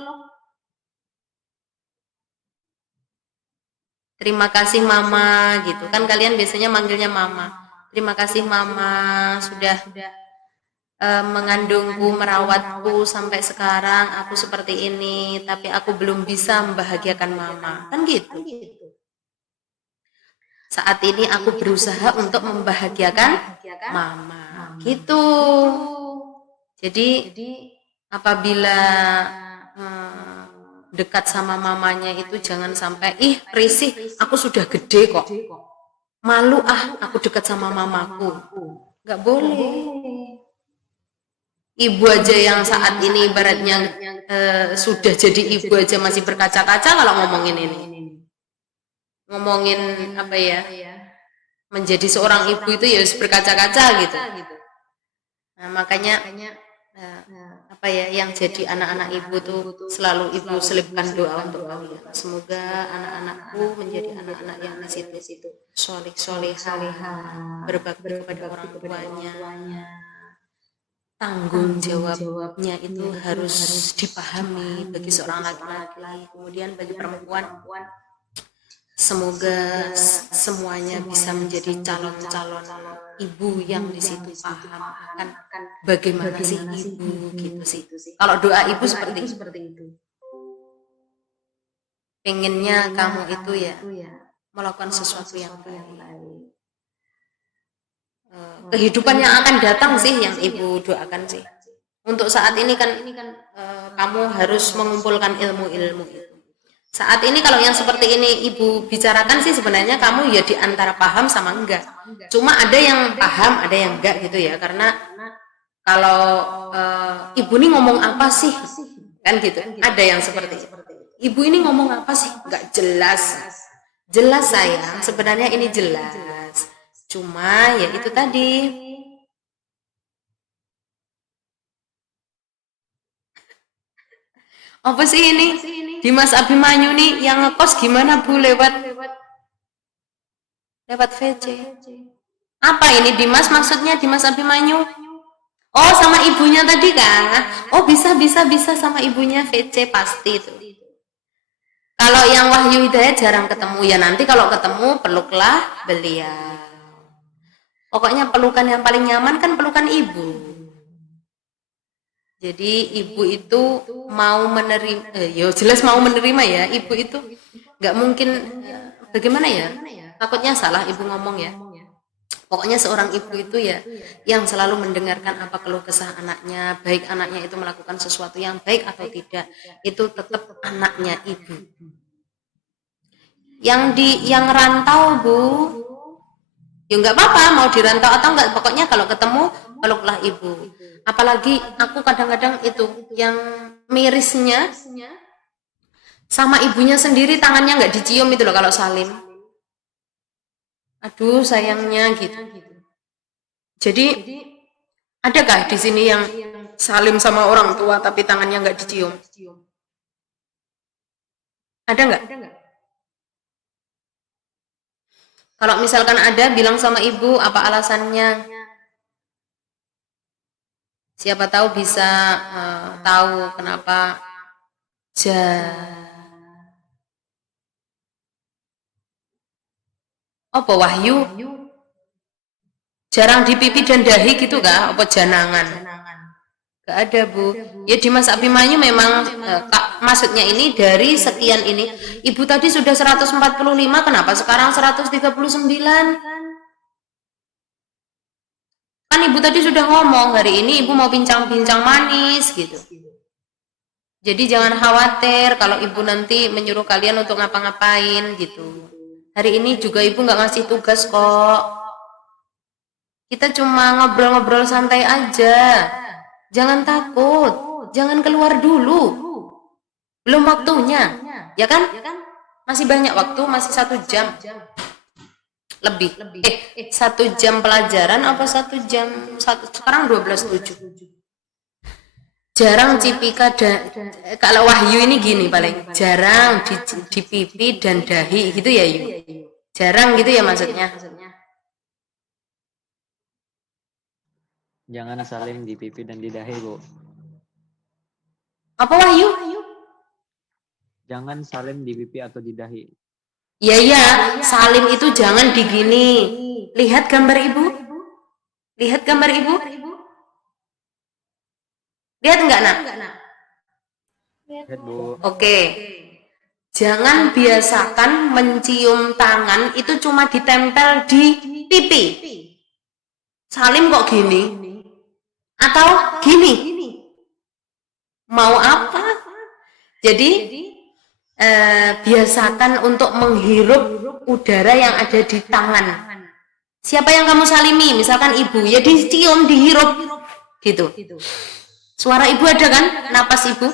Terima kasih mama gitu kan, kalian biasanya manggilnya mama. Terima kasih mama sudah mengandungku, merawatku sampai sekarang aku seperti ini, tapi aku belum bisa membahagiakan mama. Kan gitu. Saat ini aku berusaha untuk membahagiakan mama. Gitu. Jadi apabila dekat sama mamanya itu jangan sampai risih, aku sudah gede kok, malu aku dekat sama mamaku. Nggak boleh. Ibu aja yang saat ini ibaratnya sudah jadi ibu aja masih berkaca-kaca kalau ngomongin ini, ngomongin apa ya, menjadi seorang ibu itu ya harus berkaca-kaca gitu. Nah makanya apa ya, yang jadi anak-anak ibu tuh selalu ibu selipkan doa untuk kalian. Semoga anak-anakku menjadi anak-anak yang di situ soleh-solehah, berbakti kepada orang tuanya. Tanggung jawabnya itu harus dipahami bagi seorang laki-laki. Kemudian bagi perempuan, semoga semuanya bisa menjadi calon-calon ibu yang di situ paham akan bagaimana sih ibu gitu sih. Kalau doa ibu seperti itu. Pengennya kamu itu ya melakukan sesuatu yang baik. Kehidupan yang akan datang sih yang ibu doakan sih. Untuk saat ini kan kamu harus mengumpulkan ilmu-ilmu itu. Saat ini kalau yang seperti ini ibu bicarakan sih sebenarnya kamu ya di antara paham sama enggak. Cuma ada yang paham, ada yang enggak gitu ya. Karena kalau ibu ini ngomong apa sih? Kan gitu. Ada yang seperti itu. Ibu ini ngomong apa sih? Enggak jelas. Jelas sayang, sebenarnya ini jelas. Cuma ya itu tadi. Apa sih ini? Dimas Abimanyu nih yang ngekos gimana Bu lewat VC? Apa ini Dimas, maksudnya Dimas Abimanyu? Oh sama ibunya tadi kan? Oh bisa sama ibunya VC pasti itu. Kalau yang Wahyu Hidayat jarang ketemu ya, nanti kalau ketemu peluklah beliau. Pokoknya pelukan yang paling nyaman kan pelukan ibu. Jadi ibu itu mau menerima, jelas mau menerima ya. Ibu itu nggak mungkin, bagaimana ya? Takutnya salah ibu ngomong ya. Pokoknya seorang ibu itu ya yang selalu mendengarkan apa keluh kesah anaknya, baik anaknya itu melakukan sesuatu yang baik atau tidak, itu tetap anaknya ibu. Yang rantau Bu, ya nggak apa-apa mau dirantau atau enggak, pokoknya kalau ketemu peluklah ibu. Apalagi aku kadang-kadang itu yang mirisnya sama ibunya sendiri tangannya nggak dicium itu loh kalau salim. Aduh sayangnya gitu. Jadi adakah di sini yang salim sama orang tua tapi tangannya nggak dicium? Ada nggak? Kalau misalkan ada, bilang sama ibu apa alasannya. Siapa tahu bisa tahu kenapa apa Wahyu? Jarang di pipi dan dahi gitu kah? Apa janangan? Gak ada, Bu. Ya di Mas Abimanyu memang maksudnya ini dari sekian ini. Ibu tadi sudah 145, kenapa sekarang 139? Kan Ibu tadi sudah ngomong hari ini Ibu mau bincang-bincang manis gitu. Jadi jangan khawatir kalau Ibu nanti menyuruh kalian untuk ngapa-ngapain gitu. Hari ini juga Ibu nggak ngasih tugas kok. Kita cuma ngobrol-ngobrol santai aja. Jangan takut, jangan keluar dulu. Belum waktunya, ya kan? Masih banyak waktu, masih 1 jam. Lebih. 1 jam pelajaran apa 1 jam? Sekarang 12:07. Jarang Cipika kalau Wahyu ini gini paling. Jarang di pipi dan dahi gitu ya, Yu. Jarang gitu ya maksudnya. Jangan saling di pipi dan di dahi, Bu. Apa Wahyu? Jangan saling di pipi atau di dahi. Ya, salim itu jangan digini. Lihat gambar Ibu. Lihat gambar Ibu. Lihat enggak, Nak? Lihat, Bu. Oke. Jangan biasakan mencium tangan itu cuma ditempel di pipi. Salim kok gini? Atau gini? Mau apa? Jadi biasakan untuk menghirup udara yang ada di tangan. Siapa yang kamu salimi? Misalkan Ibu, ya dicium, dihirup gitu. Suara Ibu ada kan? Napas Ibu.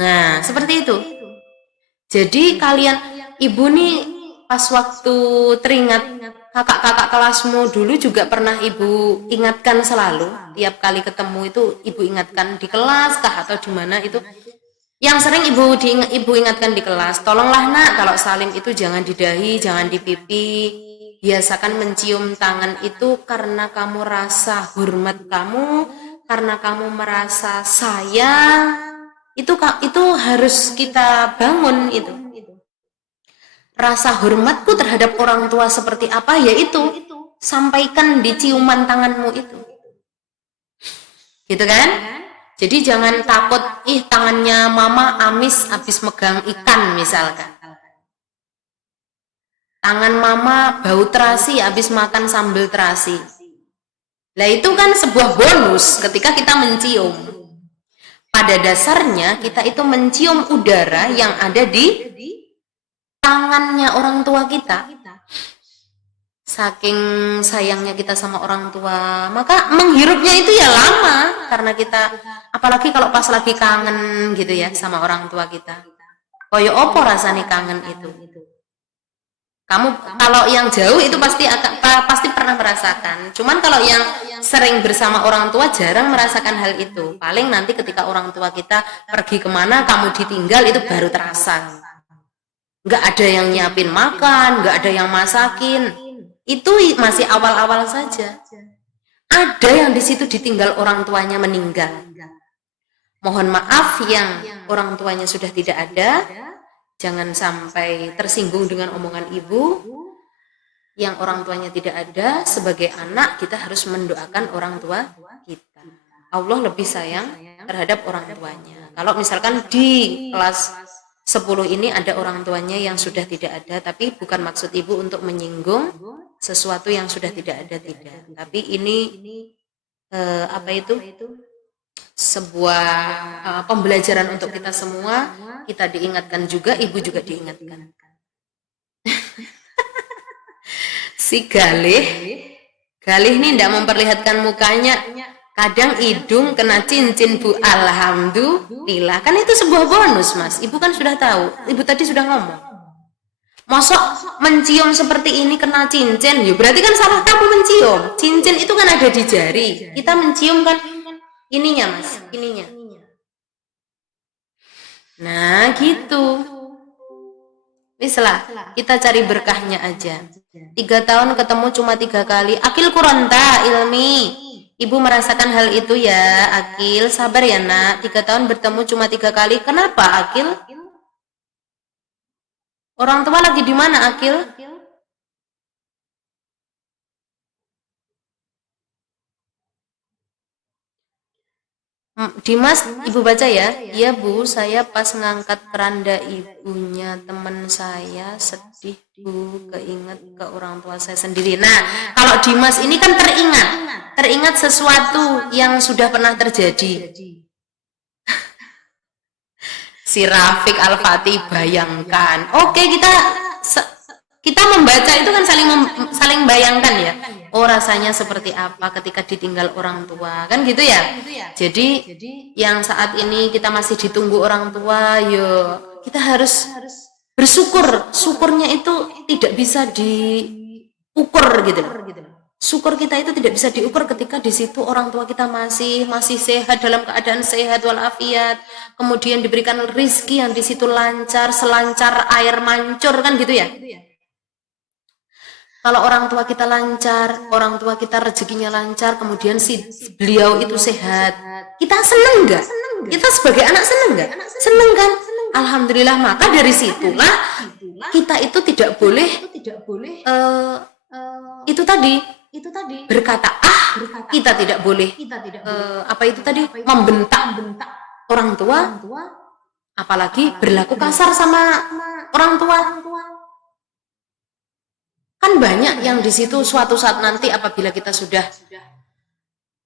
Nah, seperti itu. Jadi kalian, Ibu nih pas waktu teringat kakak-kakak kelasmu dulu juga pernah Ibu ingatkan selalu. Tiap kali ketemu itu Ibu ingatkan di kelas kah atau di mana itu. Yang sering Ibu ingatkan di kelas, tolonglah Nak, kalau salim itu jangan di dahi, jangan di pipi. Biasakan mencium tangan itu karena kamu rasa hormat kamu, karena kamu merasa sayang. Itu harus kita bangun itu. Rasa hormatku terhadap orang tua seperti apa, yaitu sampaikan di ciuman tanganmu itu. Gitu kan? Jadi jangan takut, tangannya mama amis habis megang ikan misalkan. Tangan mama bau terasi habis makan sambal terasi. Nah itu kan sebuah bonus ketika kita mencium. Pada dasarnya kita itu mencium udara yang ada di tangannya orang tua kita. Saking sayangnya kita sama orang tua, maka menghirupnya itu ya lama, karena kita, apalagi kalau pas lagi kangen gitu ya sama orang tua kita. Koyo opo rasanya kangen itu. Kamu kalau yang jauh itu pasti pernah merasakan. Cuman kalau yang sering bersama orang tua jarang merasakan hal itu. Paling nanti ketika orang tua kita pergi kemana, kamu ditinggal, itu baru terasa. Nggak ada yang nyiapin makan, nggak ada yang masakin. Itu masih awal-awal saja. Ada yang di situ ditinggal orang tuanya meninggal. Mohon maaf yang orang tuanya sudah tidak ada. Jangan sampai tersinggung dengan omongan Ibu. Yang orang tuanya tidak ada, sebagai anak kita harus mendoakan orang tua kita. Allah lebih sayang terhadap orang tuanya. Kalau misalkan di kelas 10 ini ada orang tuanya yang sudah tidak ada, tapi bukan maksud Ibu untuk menyinggung sesuatu yang sudah tidak ada, tidak. Tapi ini sebuah pembelajaran untuk kita semua. Kita diingatkan juga, Ibu juga diingatkan. Si Galih ini tidak memperlihatkan mukanya. Kadang hidung kena cincin, Bu. Alhamdulillah. Kan itu sebuah bonus, Mas. Ibu kan sudah tahu. Ibu tadi sudah ngomong. Mosok mencium seperti ini kena cincin, ya berarti kan salah kamu mencium. Cincin itu kan ada di jari. Kita mencium kan ininya, Mas. Ininya. Nah, gitu. Wislah, kita cari berkahnya aja. 3 tahun ketemu cuma 3 kali. Akil kuronta ilmi. Ibu merasakan hal itu ya, Akil. Sabar ya Nak, 3 tahun bertemu cuma 3 kali. Kenapa Akil? Orang tua lagi di mana Akil? Dimas, Ibu baca ya. Iya Bu, saya pas ngangkat keranda ibunya teman saya sedih Bu, keinget ke orang tua saya sendiri. Nah, kalau Dimas ini kan teringat sesuatu yang sudah pernah terjadi. Si Rafiq Al-Fatih bayangkan. Oke, kita membaca itu kan saling bayangkan ya. Oh, rasanya seperti apa ketika ditinggal orang tua, kan gitu ya. Jadi yang saat ini kita masih ditunggu orang tua, yo kita harus bersyukur. Syukurnya itu tidak bisa diukur gitu loh. Syukur kita itu tidak bisa diukur ketika di situ orang tua kita masih sehat, dalam keadaan sehat walafiat, kemudian diberikan rizki yang di situ lancar, selancar air mancur, kan gitu ya. Kalau orang tua kita lancar, orang tua kita rezekinya lancar, kemudian beliau itu sehat, kita seneng nggak? Kita sebagai anak seneng nggak? Seneng kan? Alhamdulillah. Maka dari situlah kita itu tidak boleh itu tadi berkata kita tidak boleh membentak orang tua, apalagi berlaku kasar sama orang tua. Kan banyak yang di situ suatu saat nanti apabila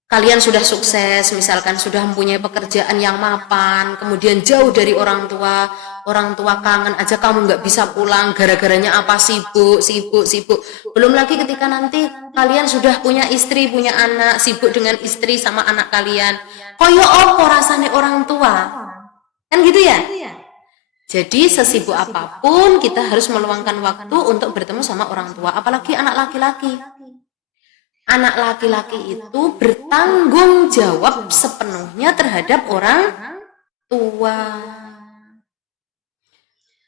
kalian sudah sukses, misalkan sudah mempunyai pekerjaan yang mapan, kemudian jauh dari orang tua kangen aja kamu nggak bisa pulang, gara-garanya apa? Sibuk. Belum lagi ketika nanti kalian sudah punya istri, punya anak, sibuk dengan istri sama anak kalian, koyo opo rasane orang tua, kan gitu ya. Jadi sesibuk apapun kita harus meluangkan waktu untuk bertemu sama orang tua, apalagi anak laki-laki. Anak laki-laki itu bertanggung jawab sepenuhnya terhadap orang tua.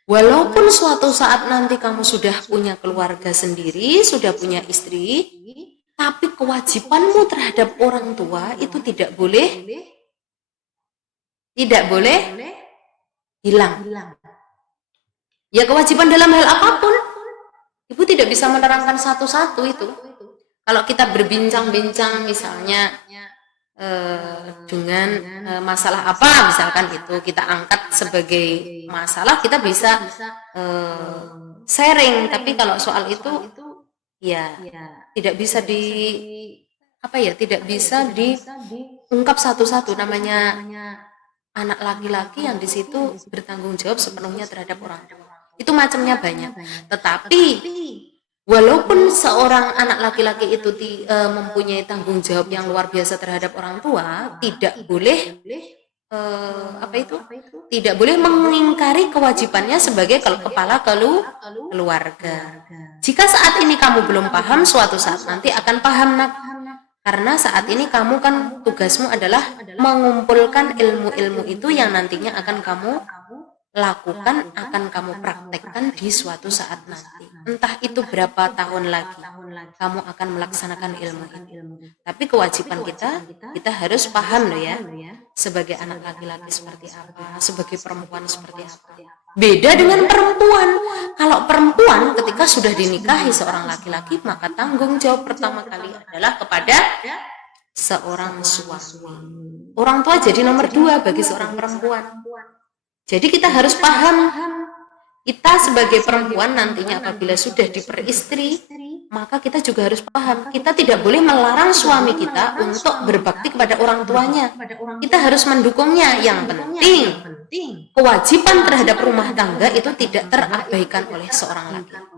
Walaupun suatu saat nanti kamu sudah punya keluarga sendiri, sudah punya istri, tapi kewajibanmu terhadap orang tua itu tidak boleh hilang. Ya, kewajiban dalam hal apapun. Ibu tidak bisa menerangkan satu-satu itu. Kalau kita berbincang-bincang misalnya dengan masalah apa, misalkan itu kita angkat sebagai masalah, kita bisa sharing. Tapi kalau soal itu ya tidak bisa tidak bisa diungkap satu-satu. Namanya anak laki-laki yang di situ bertanggung jawab sepenuhnya terhadap orang tua. Itu macamnya banyak. Tetapi walaupun seorang anak laki-laki itu mempunyai tanggung jawab yang luar biasa terhadap orang tua, tidak boleh tidak boleh mengingkari kewajibannya sebagai kepala keluarga. Jika saat ini kamu belum paham, suatu saat nanti akan paham, nak. Karena saat ini kamu kan tugasmu adalah mengumpulkan ilmu-ilmu itu yang nantinya akan kamu lakukan, akan kamu praktekkan di suatu saat nanti. Entah itu berapa tahun lagi kamu akan melaksanakan ilmu ini. Tapi kewajiban kita harus paham loh ya. Sebagai anak laki-laki seperti apa, sebagai perempuan seperti apa. Beda dengan perempuan. Kalau perempuan ketika sudah dinikahi seorang laki-laki, maka tanggung jawab pertama kali adalah kepada seorang suami. Orang tua jadi nomor 2 bagi seorang perempuan. Jadi kita harus paham, kita sebagai perempuan nantinya apabila sudah diperistri, maka kita juga harus paham, kita tidak boleh melarang suami kita untuk berbakti kepada orang tuanya. Kita harus mendukungnya. Yang penting, kewajiban terhadap rumah tangga itu tidak terabaikan oleh seorang laki-laki.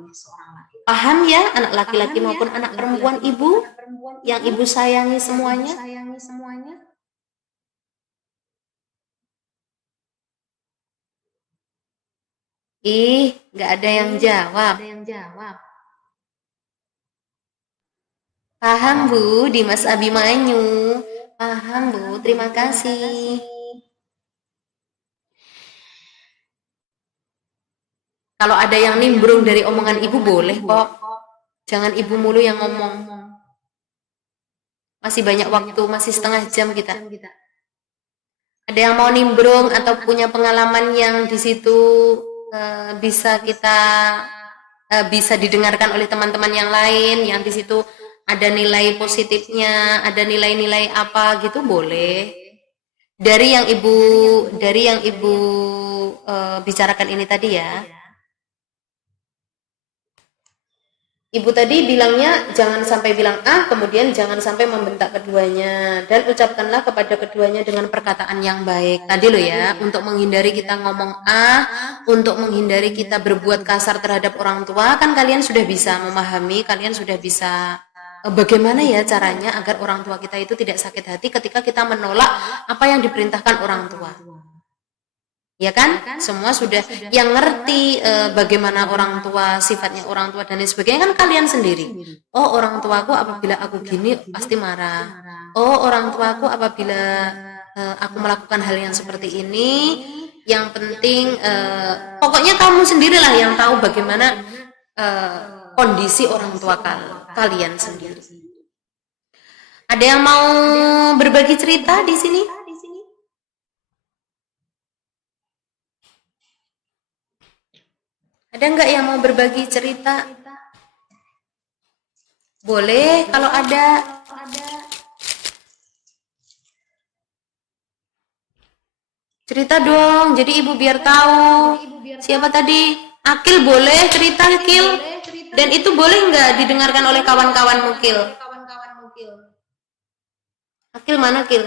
Paham ya, anak laki-laki maupun anak perempuan ibu, yang ibu sayangi semuanya? Nggak ada yang jawab. Paham Bu, Dimas Abimanyu. Paham Bu, terima kasih. Kalau ada yang nimbrung dari omongan ibu boleh kok. Jangan ibu mulu yang ngomong. Masih banyak waktu, masih setengah jam kita. Ada yang mau nimbrung atau punya pengalaman yang di situ bisa didengarkan oleh teman-teman yang lain, yang di situ ada nilai positifnya, ada nilai-nilai apa gitu, boleh. dari yang ibu bicarakan ini tadi ya. Ibu tadi bilangnya jangan sampai bilang A, kemudian jangan sampai membentak keduanya, dan ucapkanlah kepada keduanya dengan perkataan yang baik. Tadi loh ya, untuk menghindari kita ngomong A, untuk menghindari kita berbuat kasar terhadap orang tua, kan kalian sudah bisa memahami, kalian sudah bisa bagaimana ya caranya agar orang tua kita itu tidak sakit hati ketika kita menolak apa yang diperintahkan orang tua. Ya kan? Semua sudah yang ngerti bagaimana orang tua, sifatnya orang tua dan lain sebagainya kan kalian sendiri. Oh, orang tuaku apabila aku gini pasti marah. Oh, orang tuaku apabila aku melakukan hal yang seperti ini, yang penting pokoknya kamu sendirilah yang tahu bagaimana kondisi orang tua kalian sendiri. Ada yang mau berbagi cerita di sini? Ada nggak yang mau berbagi cerita? Boleh kalau ada. Cerita dong, jadi ibu biar tahu. Siapa tadi? Akil boleh cerita, Akil. Dan itu boleh nggak didengarkan oleh kawan-kawanmu, Kil? Akil mana, Kil?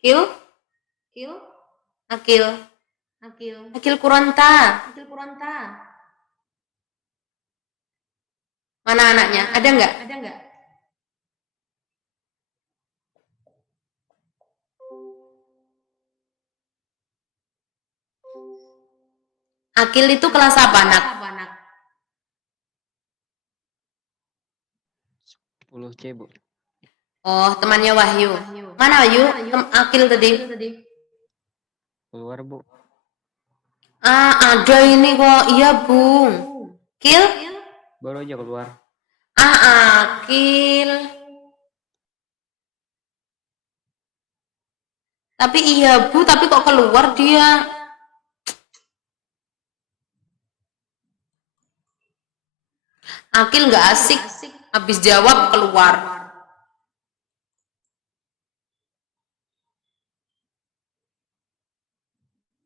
Kil? Akil Kuranta. Mana anaknya? Ada nggak? Akil itu kelas apa, anak? 10C, Bu. Oh, temannya Wahyu. Mana Wahyu? Akil tadi. Keluar, Bu. Ada ini kok. Iya, Bung. Kil? Baru aja keluar. Akil. Tapi iya, Bu, tapi kok keluar dia? Akil nggak asik. Habis jawab keluar.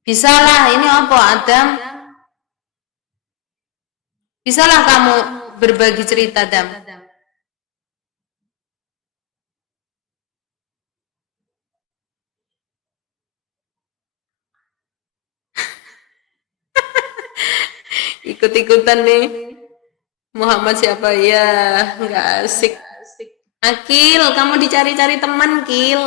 Bisalah, ini apa, Adam? Bisalah kamu berbagi cerita, Adam. Ikut-ikutan nih. Muhammad siapa ya? Nggak asik. Akil, kamu dicari-cari teman, Kil.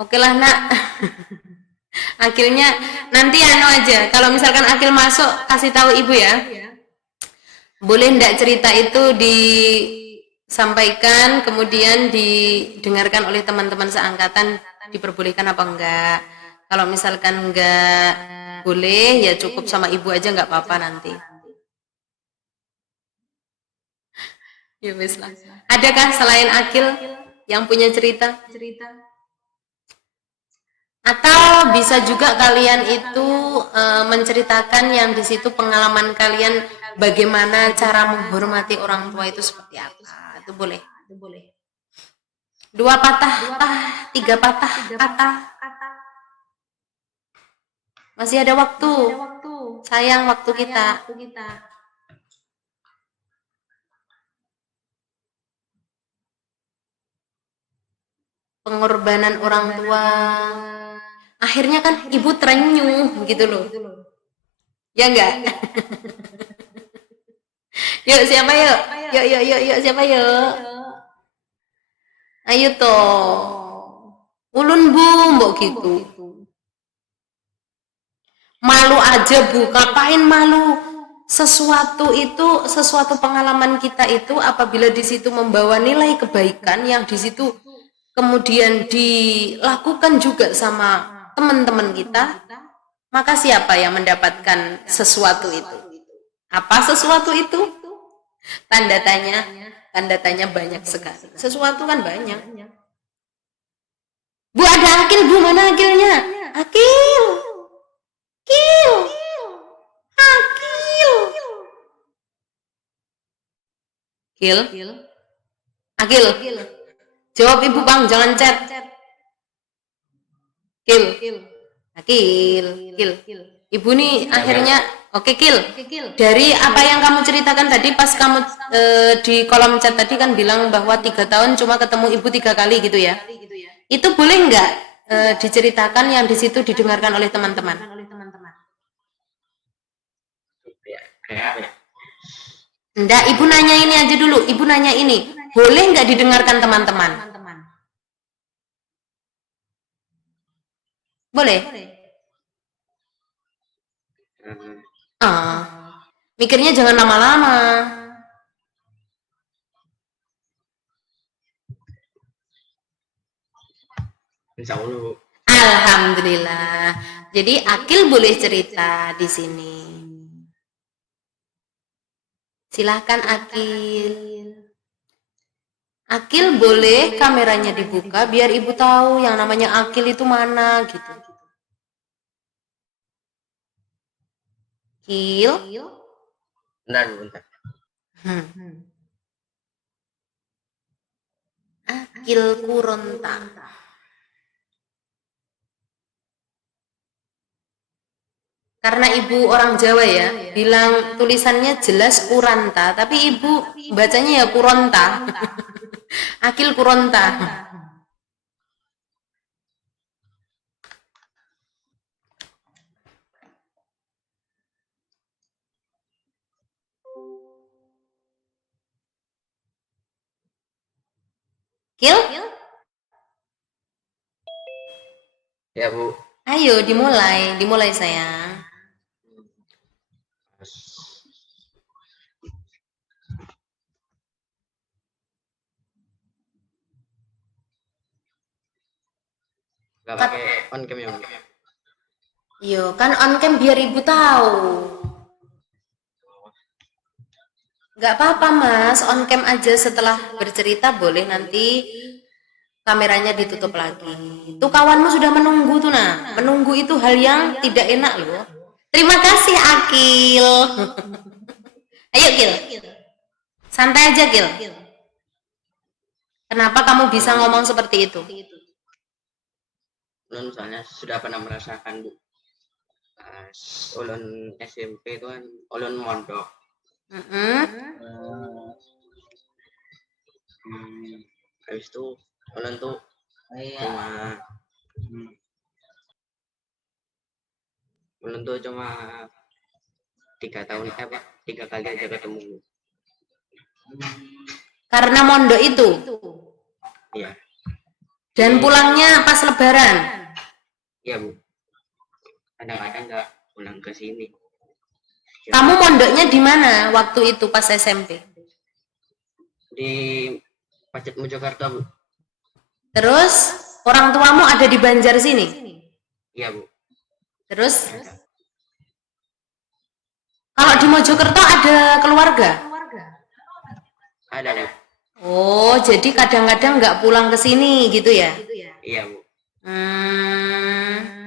Oke lah, nak. Akilnya nanti aja. Kalau misalkan Akil masuk, kasih tahu ibu ya. Boleh ndak cerita itu disampaikan, kemudian didengarkan oleh teman-teman seangkatan, diperbolehkan apa enggak? Kalau misalkan enggak boleh, ya cukup sama ibu aja, nggak apa-apa nanti. Ya wis lah. Adakah selain Akil yang punya cerita? Atau bisa juga kalian itu menceritakan yang di situ pengalaman kalian bagaimana cara menghormati orang tua itu seperti apa? Itu boleh. 2 patah, 3 patah kata. Masih ada waktu. Sayang waktu kita. Pengorbanan orang tua. Akhirnya kan ibu terenyuh gitu loh. Ya enggak? Yuk siapa yuk? Yuk siapa yuk? Ayo toh. Ulun Bu, mbok gitu. Malu aja Bu, ngapain malu? Sesuatu pengalaman kita itu apabila di situ membawa nilai kebaikan yang di situ kemudian dilakukan juga sama teman-teman kita, maka siapa yang mendapatkan sesuatu itu? Apa sesuatu itu? Tanda tanya banyak sekali. Sesuatu kan banyak. Bu, ada Akil, Bu, mana Akilnya? Akil. Gil? Akil? Jawab ibu bang, jangan chat. Gil? Akil? Gil? Ibu nih akhirnya, oke Gil. Dari apa yang kamu ceritakan tadi pas kamu di kolom chat tadi kan bilang bahwa 3 tahun cuma ketemu ibu 3 kali gitu ya. Itu boleh nggak diceritakan yang di situ didengarkan oleh teman-teman? Enggak, ibu nanya ini aja dulu. Ibu nanya ini, boleh nggak didengarkan teman-teman? Boleh? Mikirnya jangan lama-lama. Insya Allah. Alhamdulillah. Jadi Akil boleh cerita di sini. Silahkan Akil. Akil boleh kameranya dibuka biar ibu tahu yang namanya Akil itu mana gitu. Kil. Bentar. Akil Kuronta. Karena ibu orang Jawa ya, bilang tulisannya jelas Kuranta, tapi ibu bacanya ya Kuronta. Akil Kuronta. Kil? Ya Bu. Ayo dimulai sayang. Gak pakai on cam ya Bu. Yo, kan on cam biar ibu tahu. Gak apa-apa mas, on cam aja setelah bercerita boleh nanti kameranya ditutup lagi. Tuh kawanmu sudah menunggu tuh nah. Menunggu itu hal yang tidak enak loh. Terima kasih Akil. Ayo Kil. Santai aja Kil. Kenapa kamu bisa ngomong seperti itu? Ulun misalnya sudah pernah merasakan Bu. Pas ulun SMP itu kan ulun mondok. Habis itu ulun tuh cuma 3 kali aja ketemu. Karena mondok itu? Iya. Dan pulangnya pas lebaran? Iya Bu. Kadang-kadang nggak pulang ke sini. Kamu mondoknya di mana waktu itu pas SMP? Di Pacet Mojokerto Bu. Terus orang tuamu ada di Banjar sini? Iya Bu. Terus kalau di Mojokerto ada keluarga? Ada Bu. Oh, jadi kadang-kadang nggak pulang ke sini gitu ya? Iya Bu.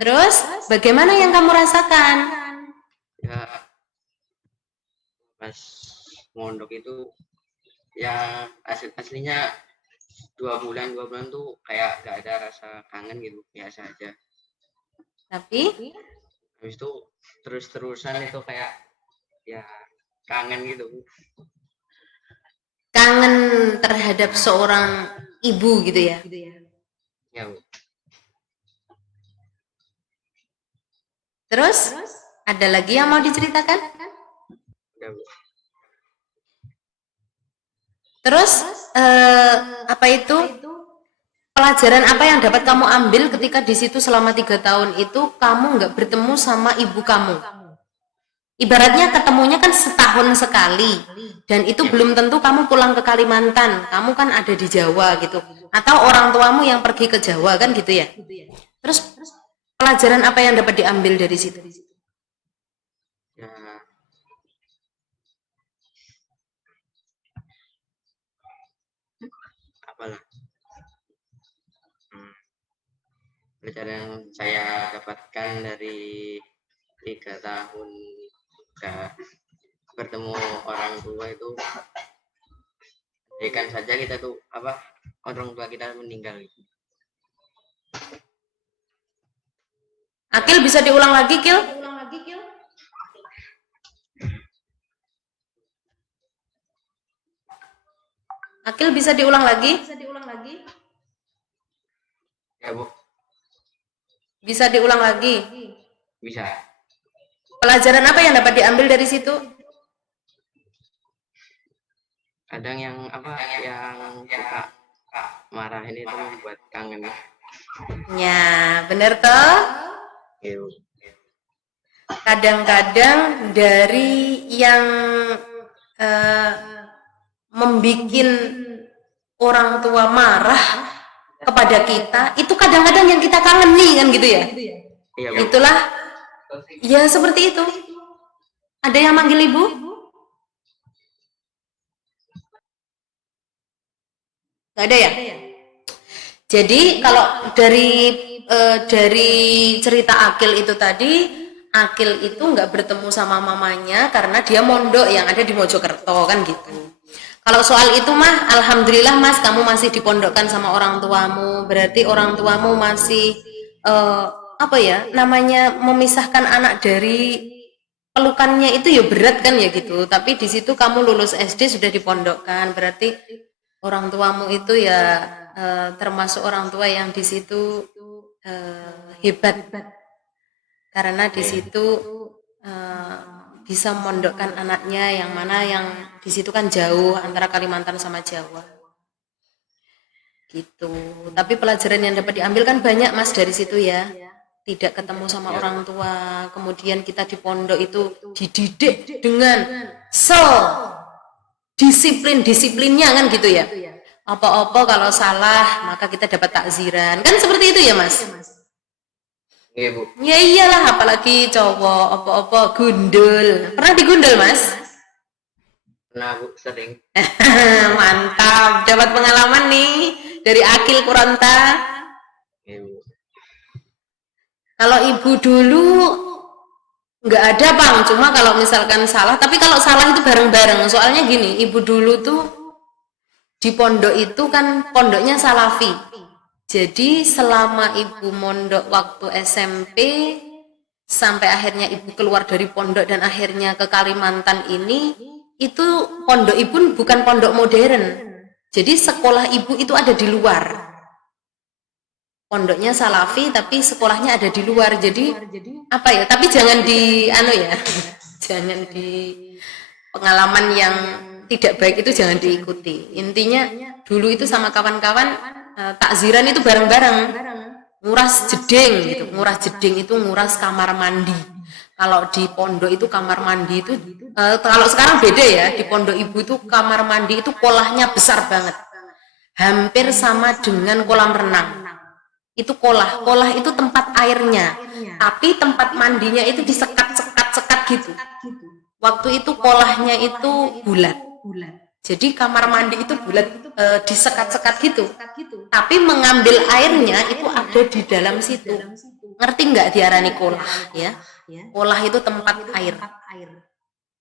Terus bagaimana yang kamu rasakan? Ya pas mondok itu ya aslinya 2 bulan tuh kayak gak ada rasa kangen gitu, biasa aja. Tapi Habis itu terus-terusan itu kayak ya kangen gitu. kangen terhadap seorang ibu gitu ya? Ya Bu. Terus ada lagi yang mau diceritakan? Ya Bu. Terus apa itu pelajaran apa yang dapat kamu ambil ketika di situ selama 3 tahun itu kamu nggak bertemu sama ibu kamu? Ibaratnya ketemunya kan setahun sekali dan itu belum tentu kamu pulang ke Kalimantan, kamu kan ada di Jawa gitu, atau orang tuamu yang pergi ke Jawa kan gitu ya. Terus pelajaran apa yang dapat diambil dari situ? Ya apalah. Pelajaran yang saya dapatkan dari 3 tahun gak bertemu orang tua itu andaikan saja kita tuh orang tua kita meninggal gitu. Akil bisa diulang lagi, Kil? Akil bisa diulang lagi? Ya Bu, Bisa diulang lagi? bisa. Pelajaran apa yang dapat diambil dari situ? Kadang yang suka marahin itu membuat kangen. Ya, bener toh? Gitu. Kadang-kadang dari yang membikin orang tua marah kepada kita, itu kadang-kadang yang kita kangeni kan gitu ya? Iya Bu. Itulah, ya seperti itu. Ada yang manggil ibu? Gak ada ya? Jadi kalau dari cerita Akil itu tadi, Akil itu nggak bertemu sama mamanya karena dia mondok yang ada di Mojokerto kan gitu. Kalau soal itu mah, alhamdulillah Mas, kamu masih dipondokkan sama orang tuamu. Berarti orang tuamu masih namanya memisahkan anak dari pelukannya itu ya berat kan ya gitu. Tapi di situ kamu lulus SD sudah dipondokkan, berarti orang tuamu itu ya termasuk orang tua yang di situ hebat karena di situ bisa memondokkan anaknya yang mana yang di situ kan jauh antara Kalimantan sama Jawa gitu. Tapi pelajaran yang dapat diambil kan banyak Mas dari situ ya. Tidak ketemu sama orang tua, kemudian kita di pondok itu dididik dengan disiplin-disiplinnya kan gitu ya. Apa-apa kalau salah maka kita dapat takziran. Kan seperti itu ya Mas? Iya Bu. Ya iyalah, apalagi cowok apa-apa gundul. Pernah digundul Mas? Pernah Bu, sering. Mantap, dapat pengalaman nih dari Akil Kuranta. Iya Bu. Kalau ibu dulu nggak ada Bang, cuma kalau misalkan salah, tapi kalau salah itu bareng-bareng. Soalnya gini, ibu dulu tuh di pondok itu kan pondoknya Salafi. Jadi selama ibu mondok waktu SMP sampai akhirnya ibu keluar dari pondok dan akhirnya ke Kalimantan ini, itu pondok ibu bukan pondok modern. Jadi sekolah ibu itu ada di luar. Pondoknya Salafi tapi sekolahnya ada di luar. Jadi tapi jangan jangan di pengalaman yang tidak baik itu jangan diikuti. Intinya dulu itu sama kawan-kawan takziran itu bareng-bareng, nguras jeding gitu. Nguras jeding itu nguras kamar mandi. Kalau di pondok itu kamar mandi itu kalau sekarang beda ya. Di pondok ibu itu kamar mandi itu kolahnya besar banget, hampir sama dengan kolam renang. Itu kolah itu tempat airnya, tapi tempat mandinya itu disekat gitu. Waktu itu kolahnya itu bulat, jadi kamar mandi itu bulat, disekat gitu, tapi mengambil airnya itu ada di dalam situ. Ngerti nggak diarani kolah ya? Kolah itu tempat air.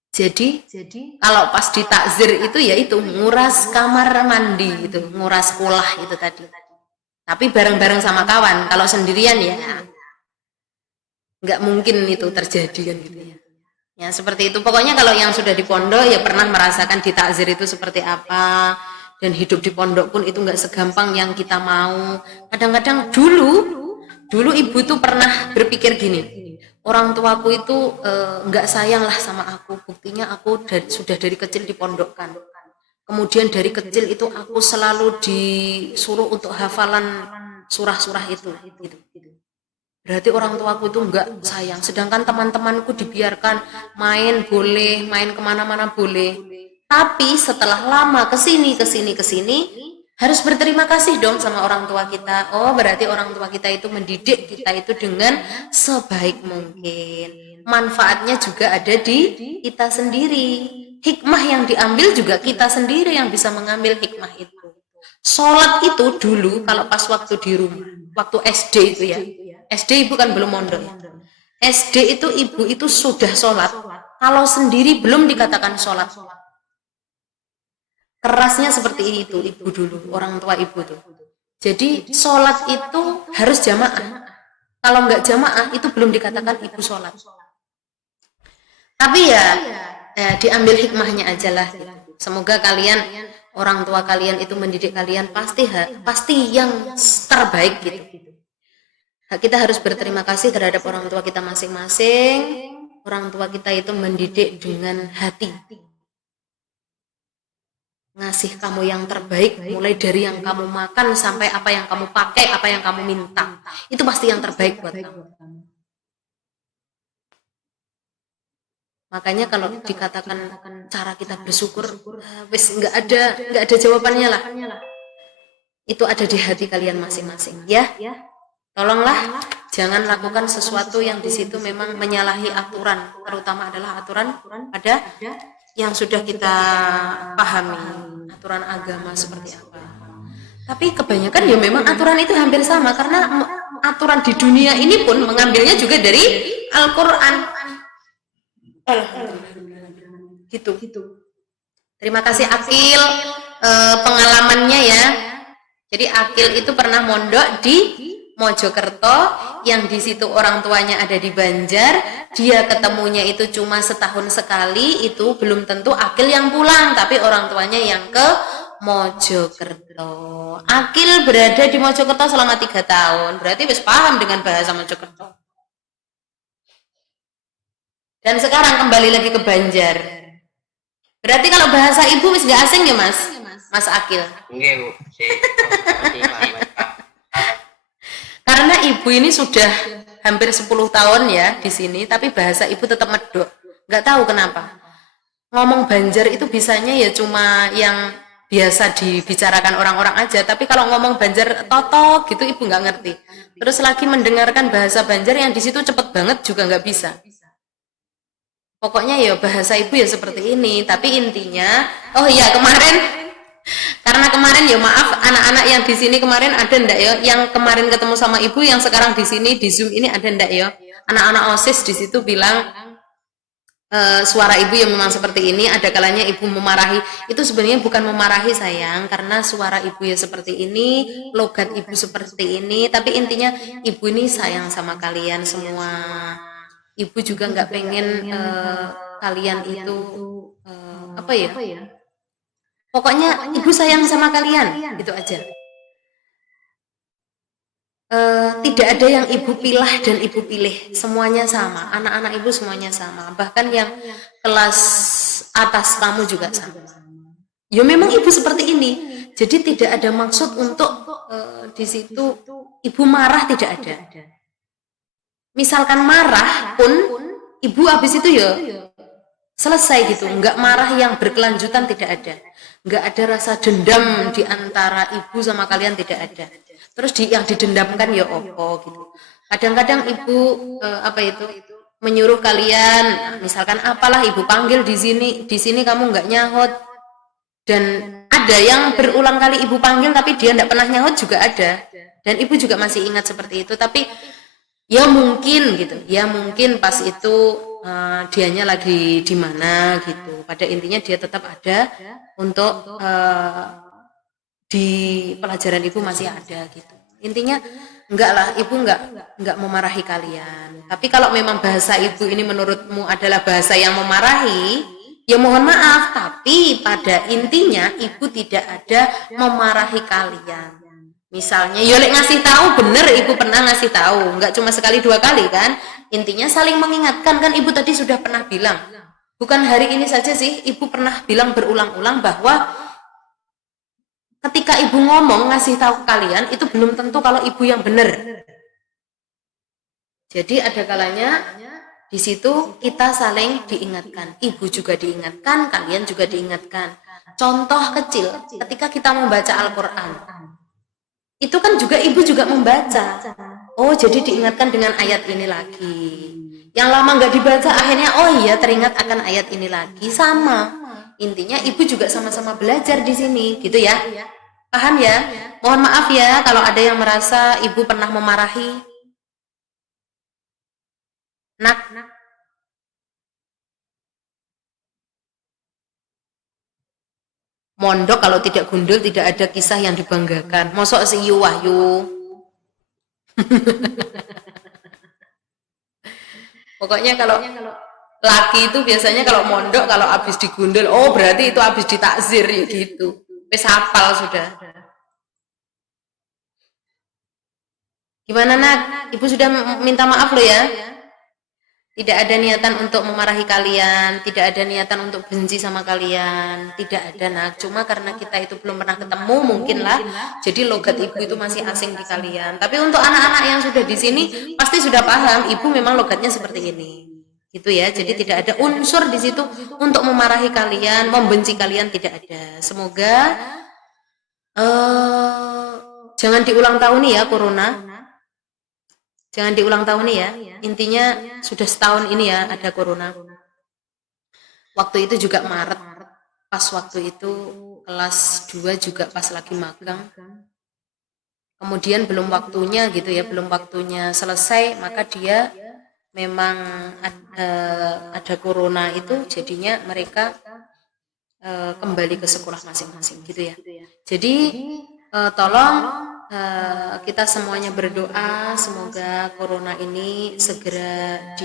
Jadi kalau pas di takzir itu ya itu nguras kamar mandi itu, nguras kolah itu tadi. Tapi bareng-bareng sama kawan. Kalau sendirian ya nggak mungkin itu terjadi kan gitu ya. Ya seperti itu. Pokoknya kalau yang sudah di pondok ya pernah merasakan di takzir itu seperti apa, dan hidup di pondok pun itu nggak segampang yang kita mau. Kadang-kadang dulu ibu tuh pernah berpikir gini, orang tuaku itu nggak sayang lah sama aku. Buktinya aku sudah dari kecil dipondokkan. Kemudian dari kecil itu aku selalu disuruh untuk hafalan surah-surah itu. Berarti orang tuaku itu enggak sayang. Sedangkan teman-temanku dibiarkan main boleh, main kemana-mana boleh. Tapi setelah lama kesini harus berterima kasih dong sama orang tua kita. Oh berarti orang tua kita itu mendidik kita itu dengan sebaik mungkin. Manfaatnya juga ada di kita sendiri. Hikmah yang diambil juga kita sendiri yang bisa mengambil hikmah itu. Sholat itu dulu kalau pas waktu di rumah, waktu SD itu ya. SD ibu kan belum mondok ya. SD itu ibu itu sudah sholat. Kalau sendiri belum dikatakan sholat. Kerasnya seperti itu ibu dulu, orang tua ibu tuh. Jadi sholat itu harus jamaah. Kalau nggak jamaah itu belum dikatakan ibu sholat. Tapi ya diambil hikmahnya aja lah. Gitu. Semoga kalian, orang tua kalian itu mendidik kalian pasti yang terbaik gitu. Kita harus berterima kasih terhadap orang tua kita masing-masing. Orang tua kita itu mendidik dengan hati. Ngasih kamu yang terbaik, mulai dari yang kamu makan sampai apa yang kamu pakai, apa yang kamu minta. Itu pasti yang terbaik buat kamu. Makanya kalau dikatakan cara kita bersyukur, wis nggak ada jawabannya lah. Itu ada di hati kalian masing-masing, ya. Tolonglah jangan lakukan sesuatu yang di situ memang menyalahi aturan, terutama adalah aturan pada yang sudah kita pahami, aturan agama seperti apa. Tapi kebanyakan ya memang aturan itu hampir sama, karena aturan di dunia ini pun mengambilnya juga dari Al-Quran. Gitu. Terima kasih Akil pengalamannya ya. Jadi Akil itu pernah mondok di Mojokerto, yang di situ orang tuanya ada di Banjar. Dia ketemunya itu cuma setahun sekali, itu belum tentu Akil yang pulang, tapi orang tuanya yang ke Mojokerto. Akil berada di Mojokerto selama 3 tahun, berarti wis paham dengan bahasa Mojokerto. Dan sekarang kembali lagi ke Banjar. Berarti kalau bahasa ibu wis gak asing ya Mas Akil? Enggak Bu, Karena ibu ini sudah hampir 10 tahun ya di sini, tapi bahasa ibu tetap medok. Nggak tahu kenapa. Ngomong Banjar itu bisanya ya cuma yang biasa dibicarakan orang-orang aja, tapi kalau ngomong Banjar totok gitu ibu nggak ngerti. Terus lagi mendengarkan bahasa Banjar yang di situ cepet banget juga nggak bisa. Pokoknya ya bahasa ibu ya seperti ini, tapi intinya, oh iya karena kemarin ya maaf anak-anak yang di sini kemarin ada ndak ya, yang kemarin ketemu sama ibu yang sekarang di sini di Zoom ini ada ndak ya, anak-anak OSIS di situ bilang suara ibu yang memang seperti ini, ada kalanya ibu memarahi. Itu sebenarnya bukan memarahi sayang, karena suara ibu ya seperti ini, logat ibu seperti ini, tapi intinya ibu ini sayang sama kalian semua. Ibu juga nggak pengen kalian itu apa ya? Pokoknya ibu sayang sama kalian, gitu aja. Tidak ada yang ibu pilah dan ibu pilih, semuanya sama. Anak-anak ibu semuanya sama, bahkan yang kelas atas kamu juga sama. Ya memang ibu seperti ini, jadi tidak ada maksud untuk di situ ibu marah, tidak ada. Misalkan marah pun ibu habis itu ya selesai gitu, nggak marah yang berkelanjutan, tidak ada. Nggak ada rasa dendam di antara ibu sama kalian, tidak ada. Terus yang didendamkan ya opo gitu. Kadang-kadang ibu menyuruh kalian, misalkan apalah ibu panggil di sini kamu nggak nyahut, dan ada yang berulang kali ibu panggil tapi dia nggak pernah nyahut juga ada, dan ibu juga masih ingat seperti itu. Tapi ya mungkin gitu, ya mungkin pas itu dianya lagi di mana gitu. Pada intinya dia tetap ada untuk di pelajaran ibu masih ada gitu. Intinya enggak lah, ibu enggak memarahi kalian. Tapi kalau memang bahasa ibu ini menurutmu adalah bahasa yang memarahi, ya mohon maaf, tapi pada intinya ibu tidak ada memarahi kalian. Misalnya, Yolek ngasih tahu, bener ibu pernah ngasih tahu, nggak cuma sekali 2 kali kan. Intinya saling mengingatkan kan, ibu tadi sudah pernah bilang. Bukan hari ini saja sih, ibu pernah bilang berulang-ulang bahwa ketika ibu ngomong ngasih tahu kalian, itu belum tentu kalau ibu yang benar. Jadi ada kalanya di situ kita saling diingatkan, ibu juga diingatkan, kalian juga diingatkan. Contoh kecil, ketika kita membaca Al-Quran, itu kan juga ibu juga membaca. Oh, jadi diingatkan dengan ayat ini lagi. Yang lama nggak dibaca, akhirnya oh iya teringat akan ayat ini lagi. Sama. Intinya ibu juga sama-sama belajar di sini, gitu ya. Paham ya? Mohon maaf ya kalau ada yang merasa ibu pernah memarahi. Mondok kalau tidak gundul tidak ada kisah yang dibanggakan. Mosok si Yu Wahyu. Pokoknya kalau laki itu biasanya kalau mondok kalau habis digundul, oh berarti itu habis ditakzir ya gitu. Wis hafal sudah. Gimana nak? Ibu sudah minta maaf loh ya. Tidak ada niatan untuk memarahi kalian, tidak ada niatan untuk benci sama kalian, tidak ada nak. Cuma karena kita itu belum pernah ketemu mungkin lah. Jadi logat ibu itu masih asing di kalian. Tapi untuk anak-anak yang sudah di sini pasti sudah paham. Ibu memang logatnya seperti ini, gitu ya. Jadi tidak ada unsur di situ untuk memarahi kalian, membenci kalian, tidak ada. Semoga jangan diulang tahun nih ya corona. Jangan diulang tahun nih ya. Intinya sudah setahun ini ya ada corona. Waktu itu juga Maret. Pas waktu itu kelas 2 juga pas lagi magang. Kemudian belum waktunya gitu ya, belum waktunya selesai, maka dia memang ada corona itu, jadinya mereka kembali ke sekolah masing-masing gitu ya. Jadi tolong kita semuanya berdoa semoga corona ini segera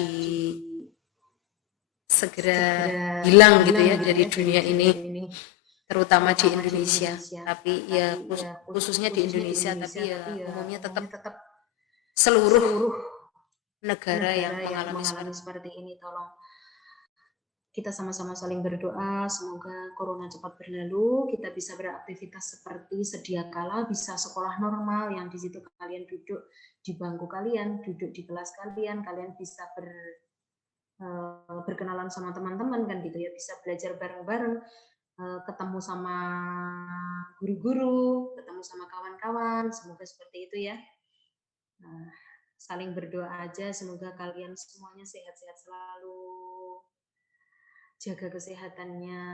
hilang gitu ya dari dunia ini, terutama di Indonesia. Tapi ya khususnya di Indonesia, tapi ya umumnya tetap seluruh negara yang mengalami seperti ini. Tolong kita sama-sama saling berdoa semoga corona cepat berlalu, kita bisa beraktivitas seperti sedia kala, bisa sekolah normal yang di situ kalian duduk di bangku kalian, duduk di kelas kalian, kalian bisa berkenalan sama teman-teman kan gitu ya, bisa belajar bareng-bareng, ketemu sama guru-guru, ketemu sama kawan-kawan, semoga seperti itu ya. Saling berdoa aja semoga kalian semuanya sehat-sehat selalu. Jaga kesehatannya,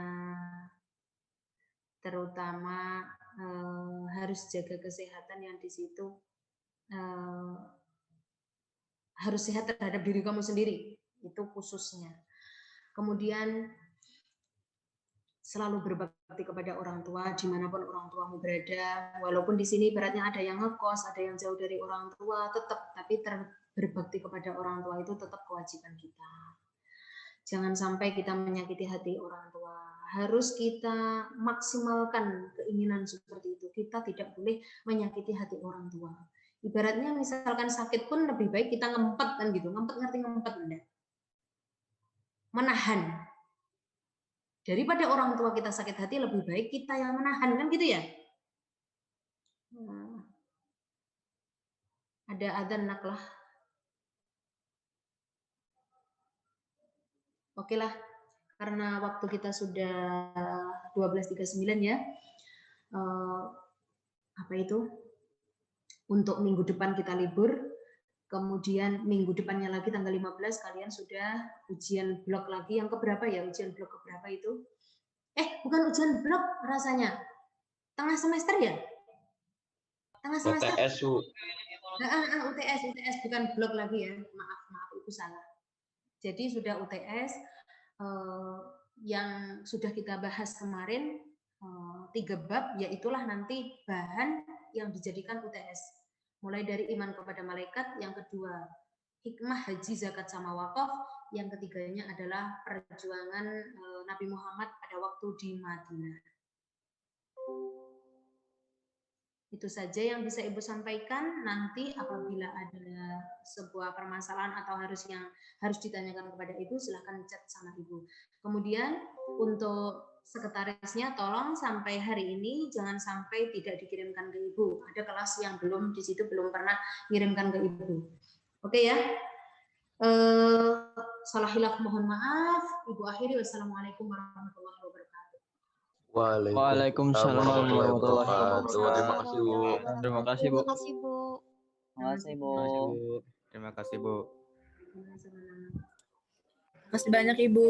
terutama harus jaga kesehatan yang di situ harus sehat terhadap diri kamu sendiri, itu khususnya. Kemudian selalu berbakti kepada orang tua dimanapun orang tuamu berada, walaupun di sini ibaratnya ada yang ngekos, ada yang jauh dari orang tua, tapi berbakti kepada orang tua itu tetap kewajiban kita. Jangan sampai kita menyakiti hati orang tua. Harus kita maksimalkan keinginan seperti itu. Kita tidak boleh menyakiti hati orang tua. Ibaratnya misalkan sakit pun lebih baik kita ngempet kan gitu. Ngempet, ngerti ngempet enggak? Menahan. Daripada orang tua kita sakit hati, lebih baik kita yang menahan kan gitu ya. Ada adzan nak lah. Oke lah, karena waktu kita sudah 12.39 ya. Apa itu? Untuk minggu depan kita libur. Kemudian minggu depannya lagi tanggal 15 kalian sudah ujian blok lagi. Yang keberapa ya? Ujian blok keberapa itu? Bukan ujian blok rasanya. Tengah semester ya? Tengah semester. UTS, Bu. UTS bukan blok lagi ya. Maaf itu salah. Jadi sudah UTS yang sudah kita bahas kemarin 3 bab, yaitulah nanti bahan yang dijadikan UTS. Mulai dari iman kepada malaikat, yang kedua hikmah haji, zakat, sama wakaf, yang ketiganya adalah perjuangan Nabi Muhammad pada waktu di Madinah. Itu saja yang bisa Ibu sampaikan. Nanti apabila ada sebuah permasalahan atau yang harus ditanyakan kepada Ibu, silahkan chat sama Ibu. Kemudian untuk sekretarisnya tolong sampai hari ini jangan sampai tidak dikirimkan ke Ibu. Ada kelas yang belum di situ belum pernah kirimkan ke Ibu. Oke ya. Salah hilaf mohon maaf. Ibu akhiri, wassalamualaikum warahmatullahi wabarakatuh. Waalaikumsalam warahmatullahi wabarakatuh. Terima kasih, Bu. Terima kasih, Bu. Terima kasih, Bu. Terima kasih, Bu. Terima kasih, Bu. Masih banyak Ibu.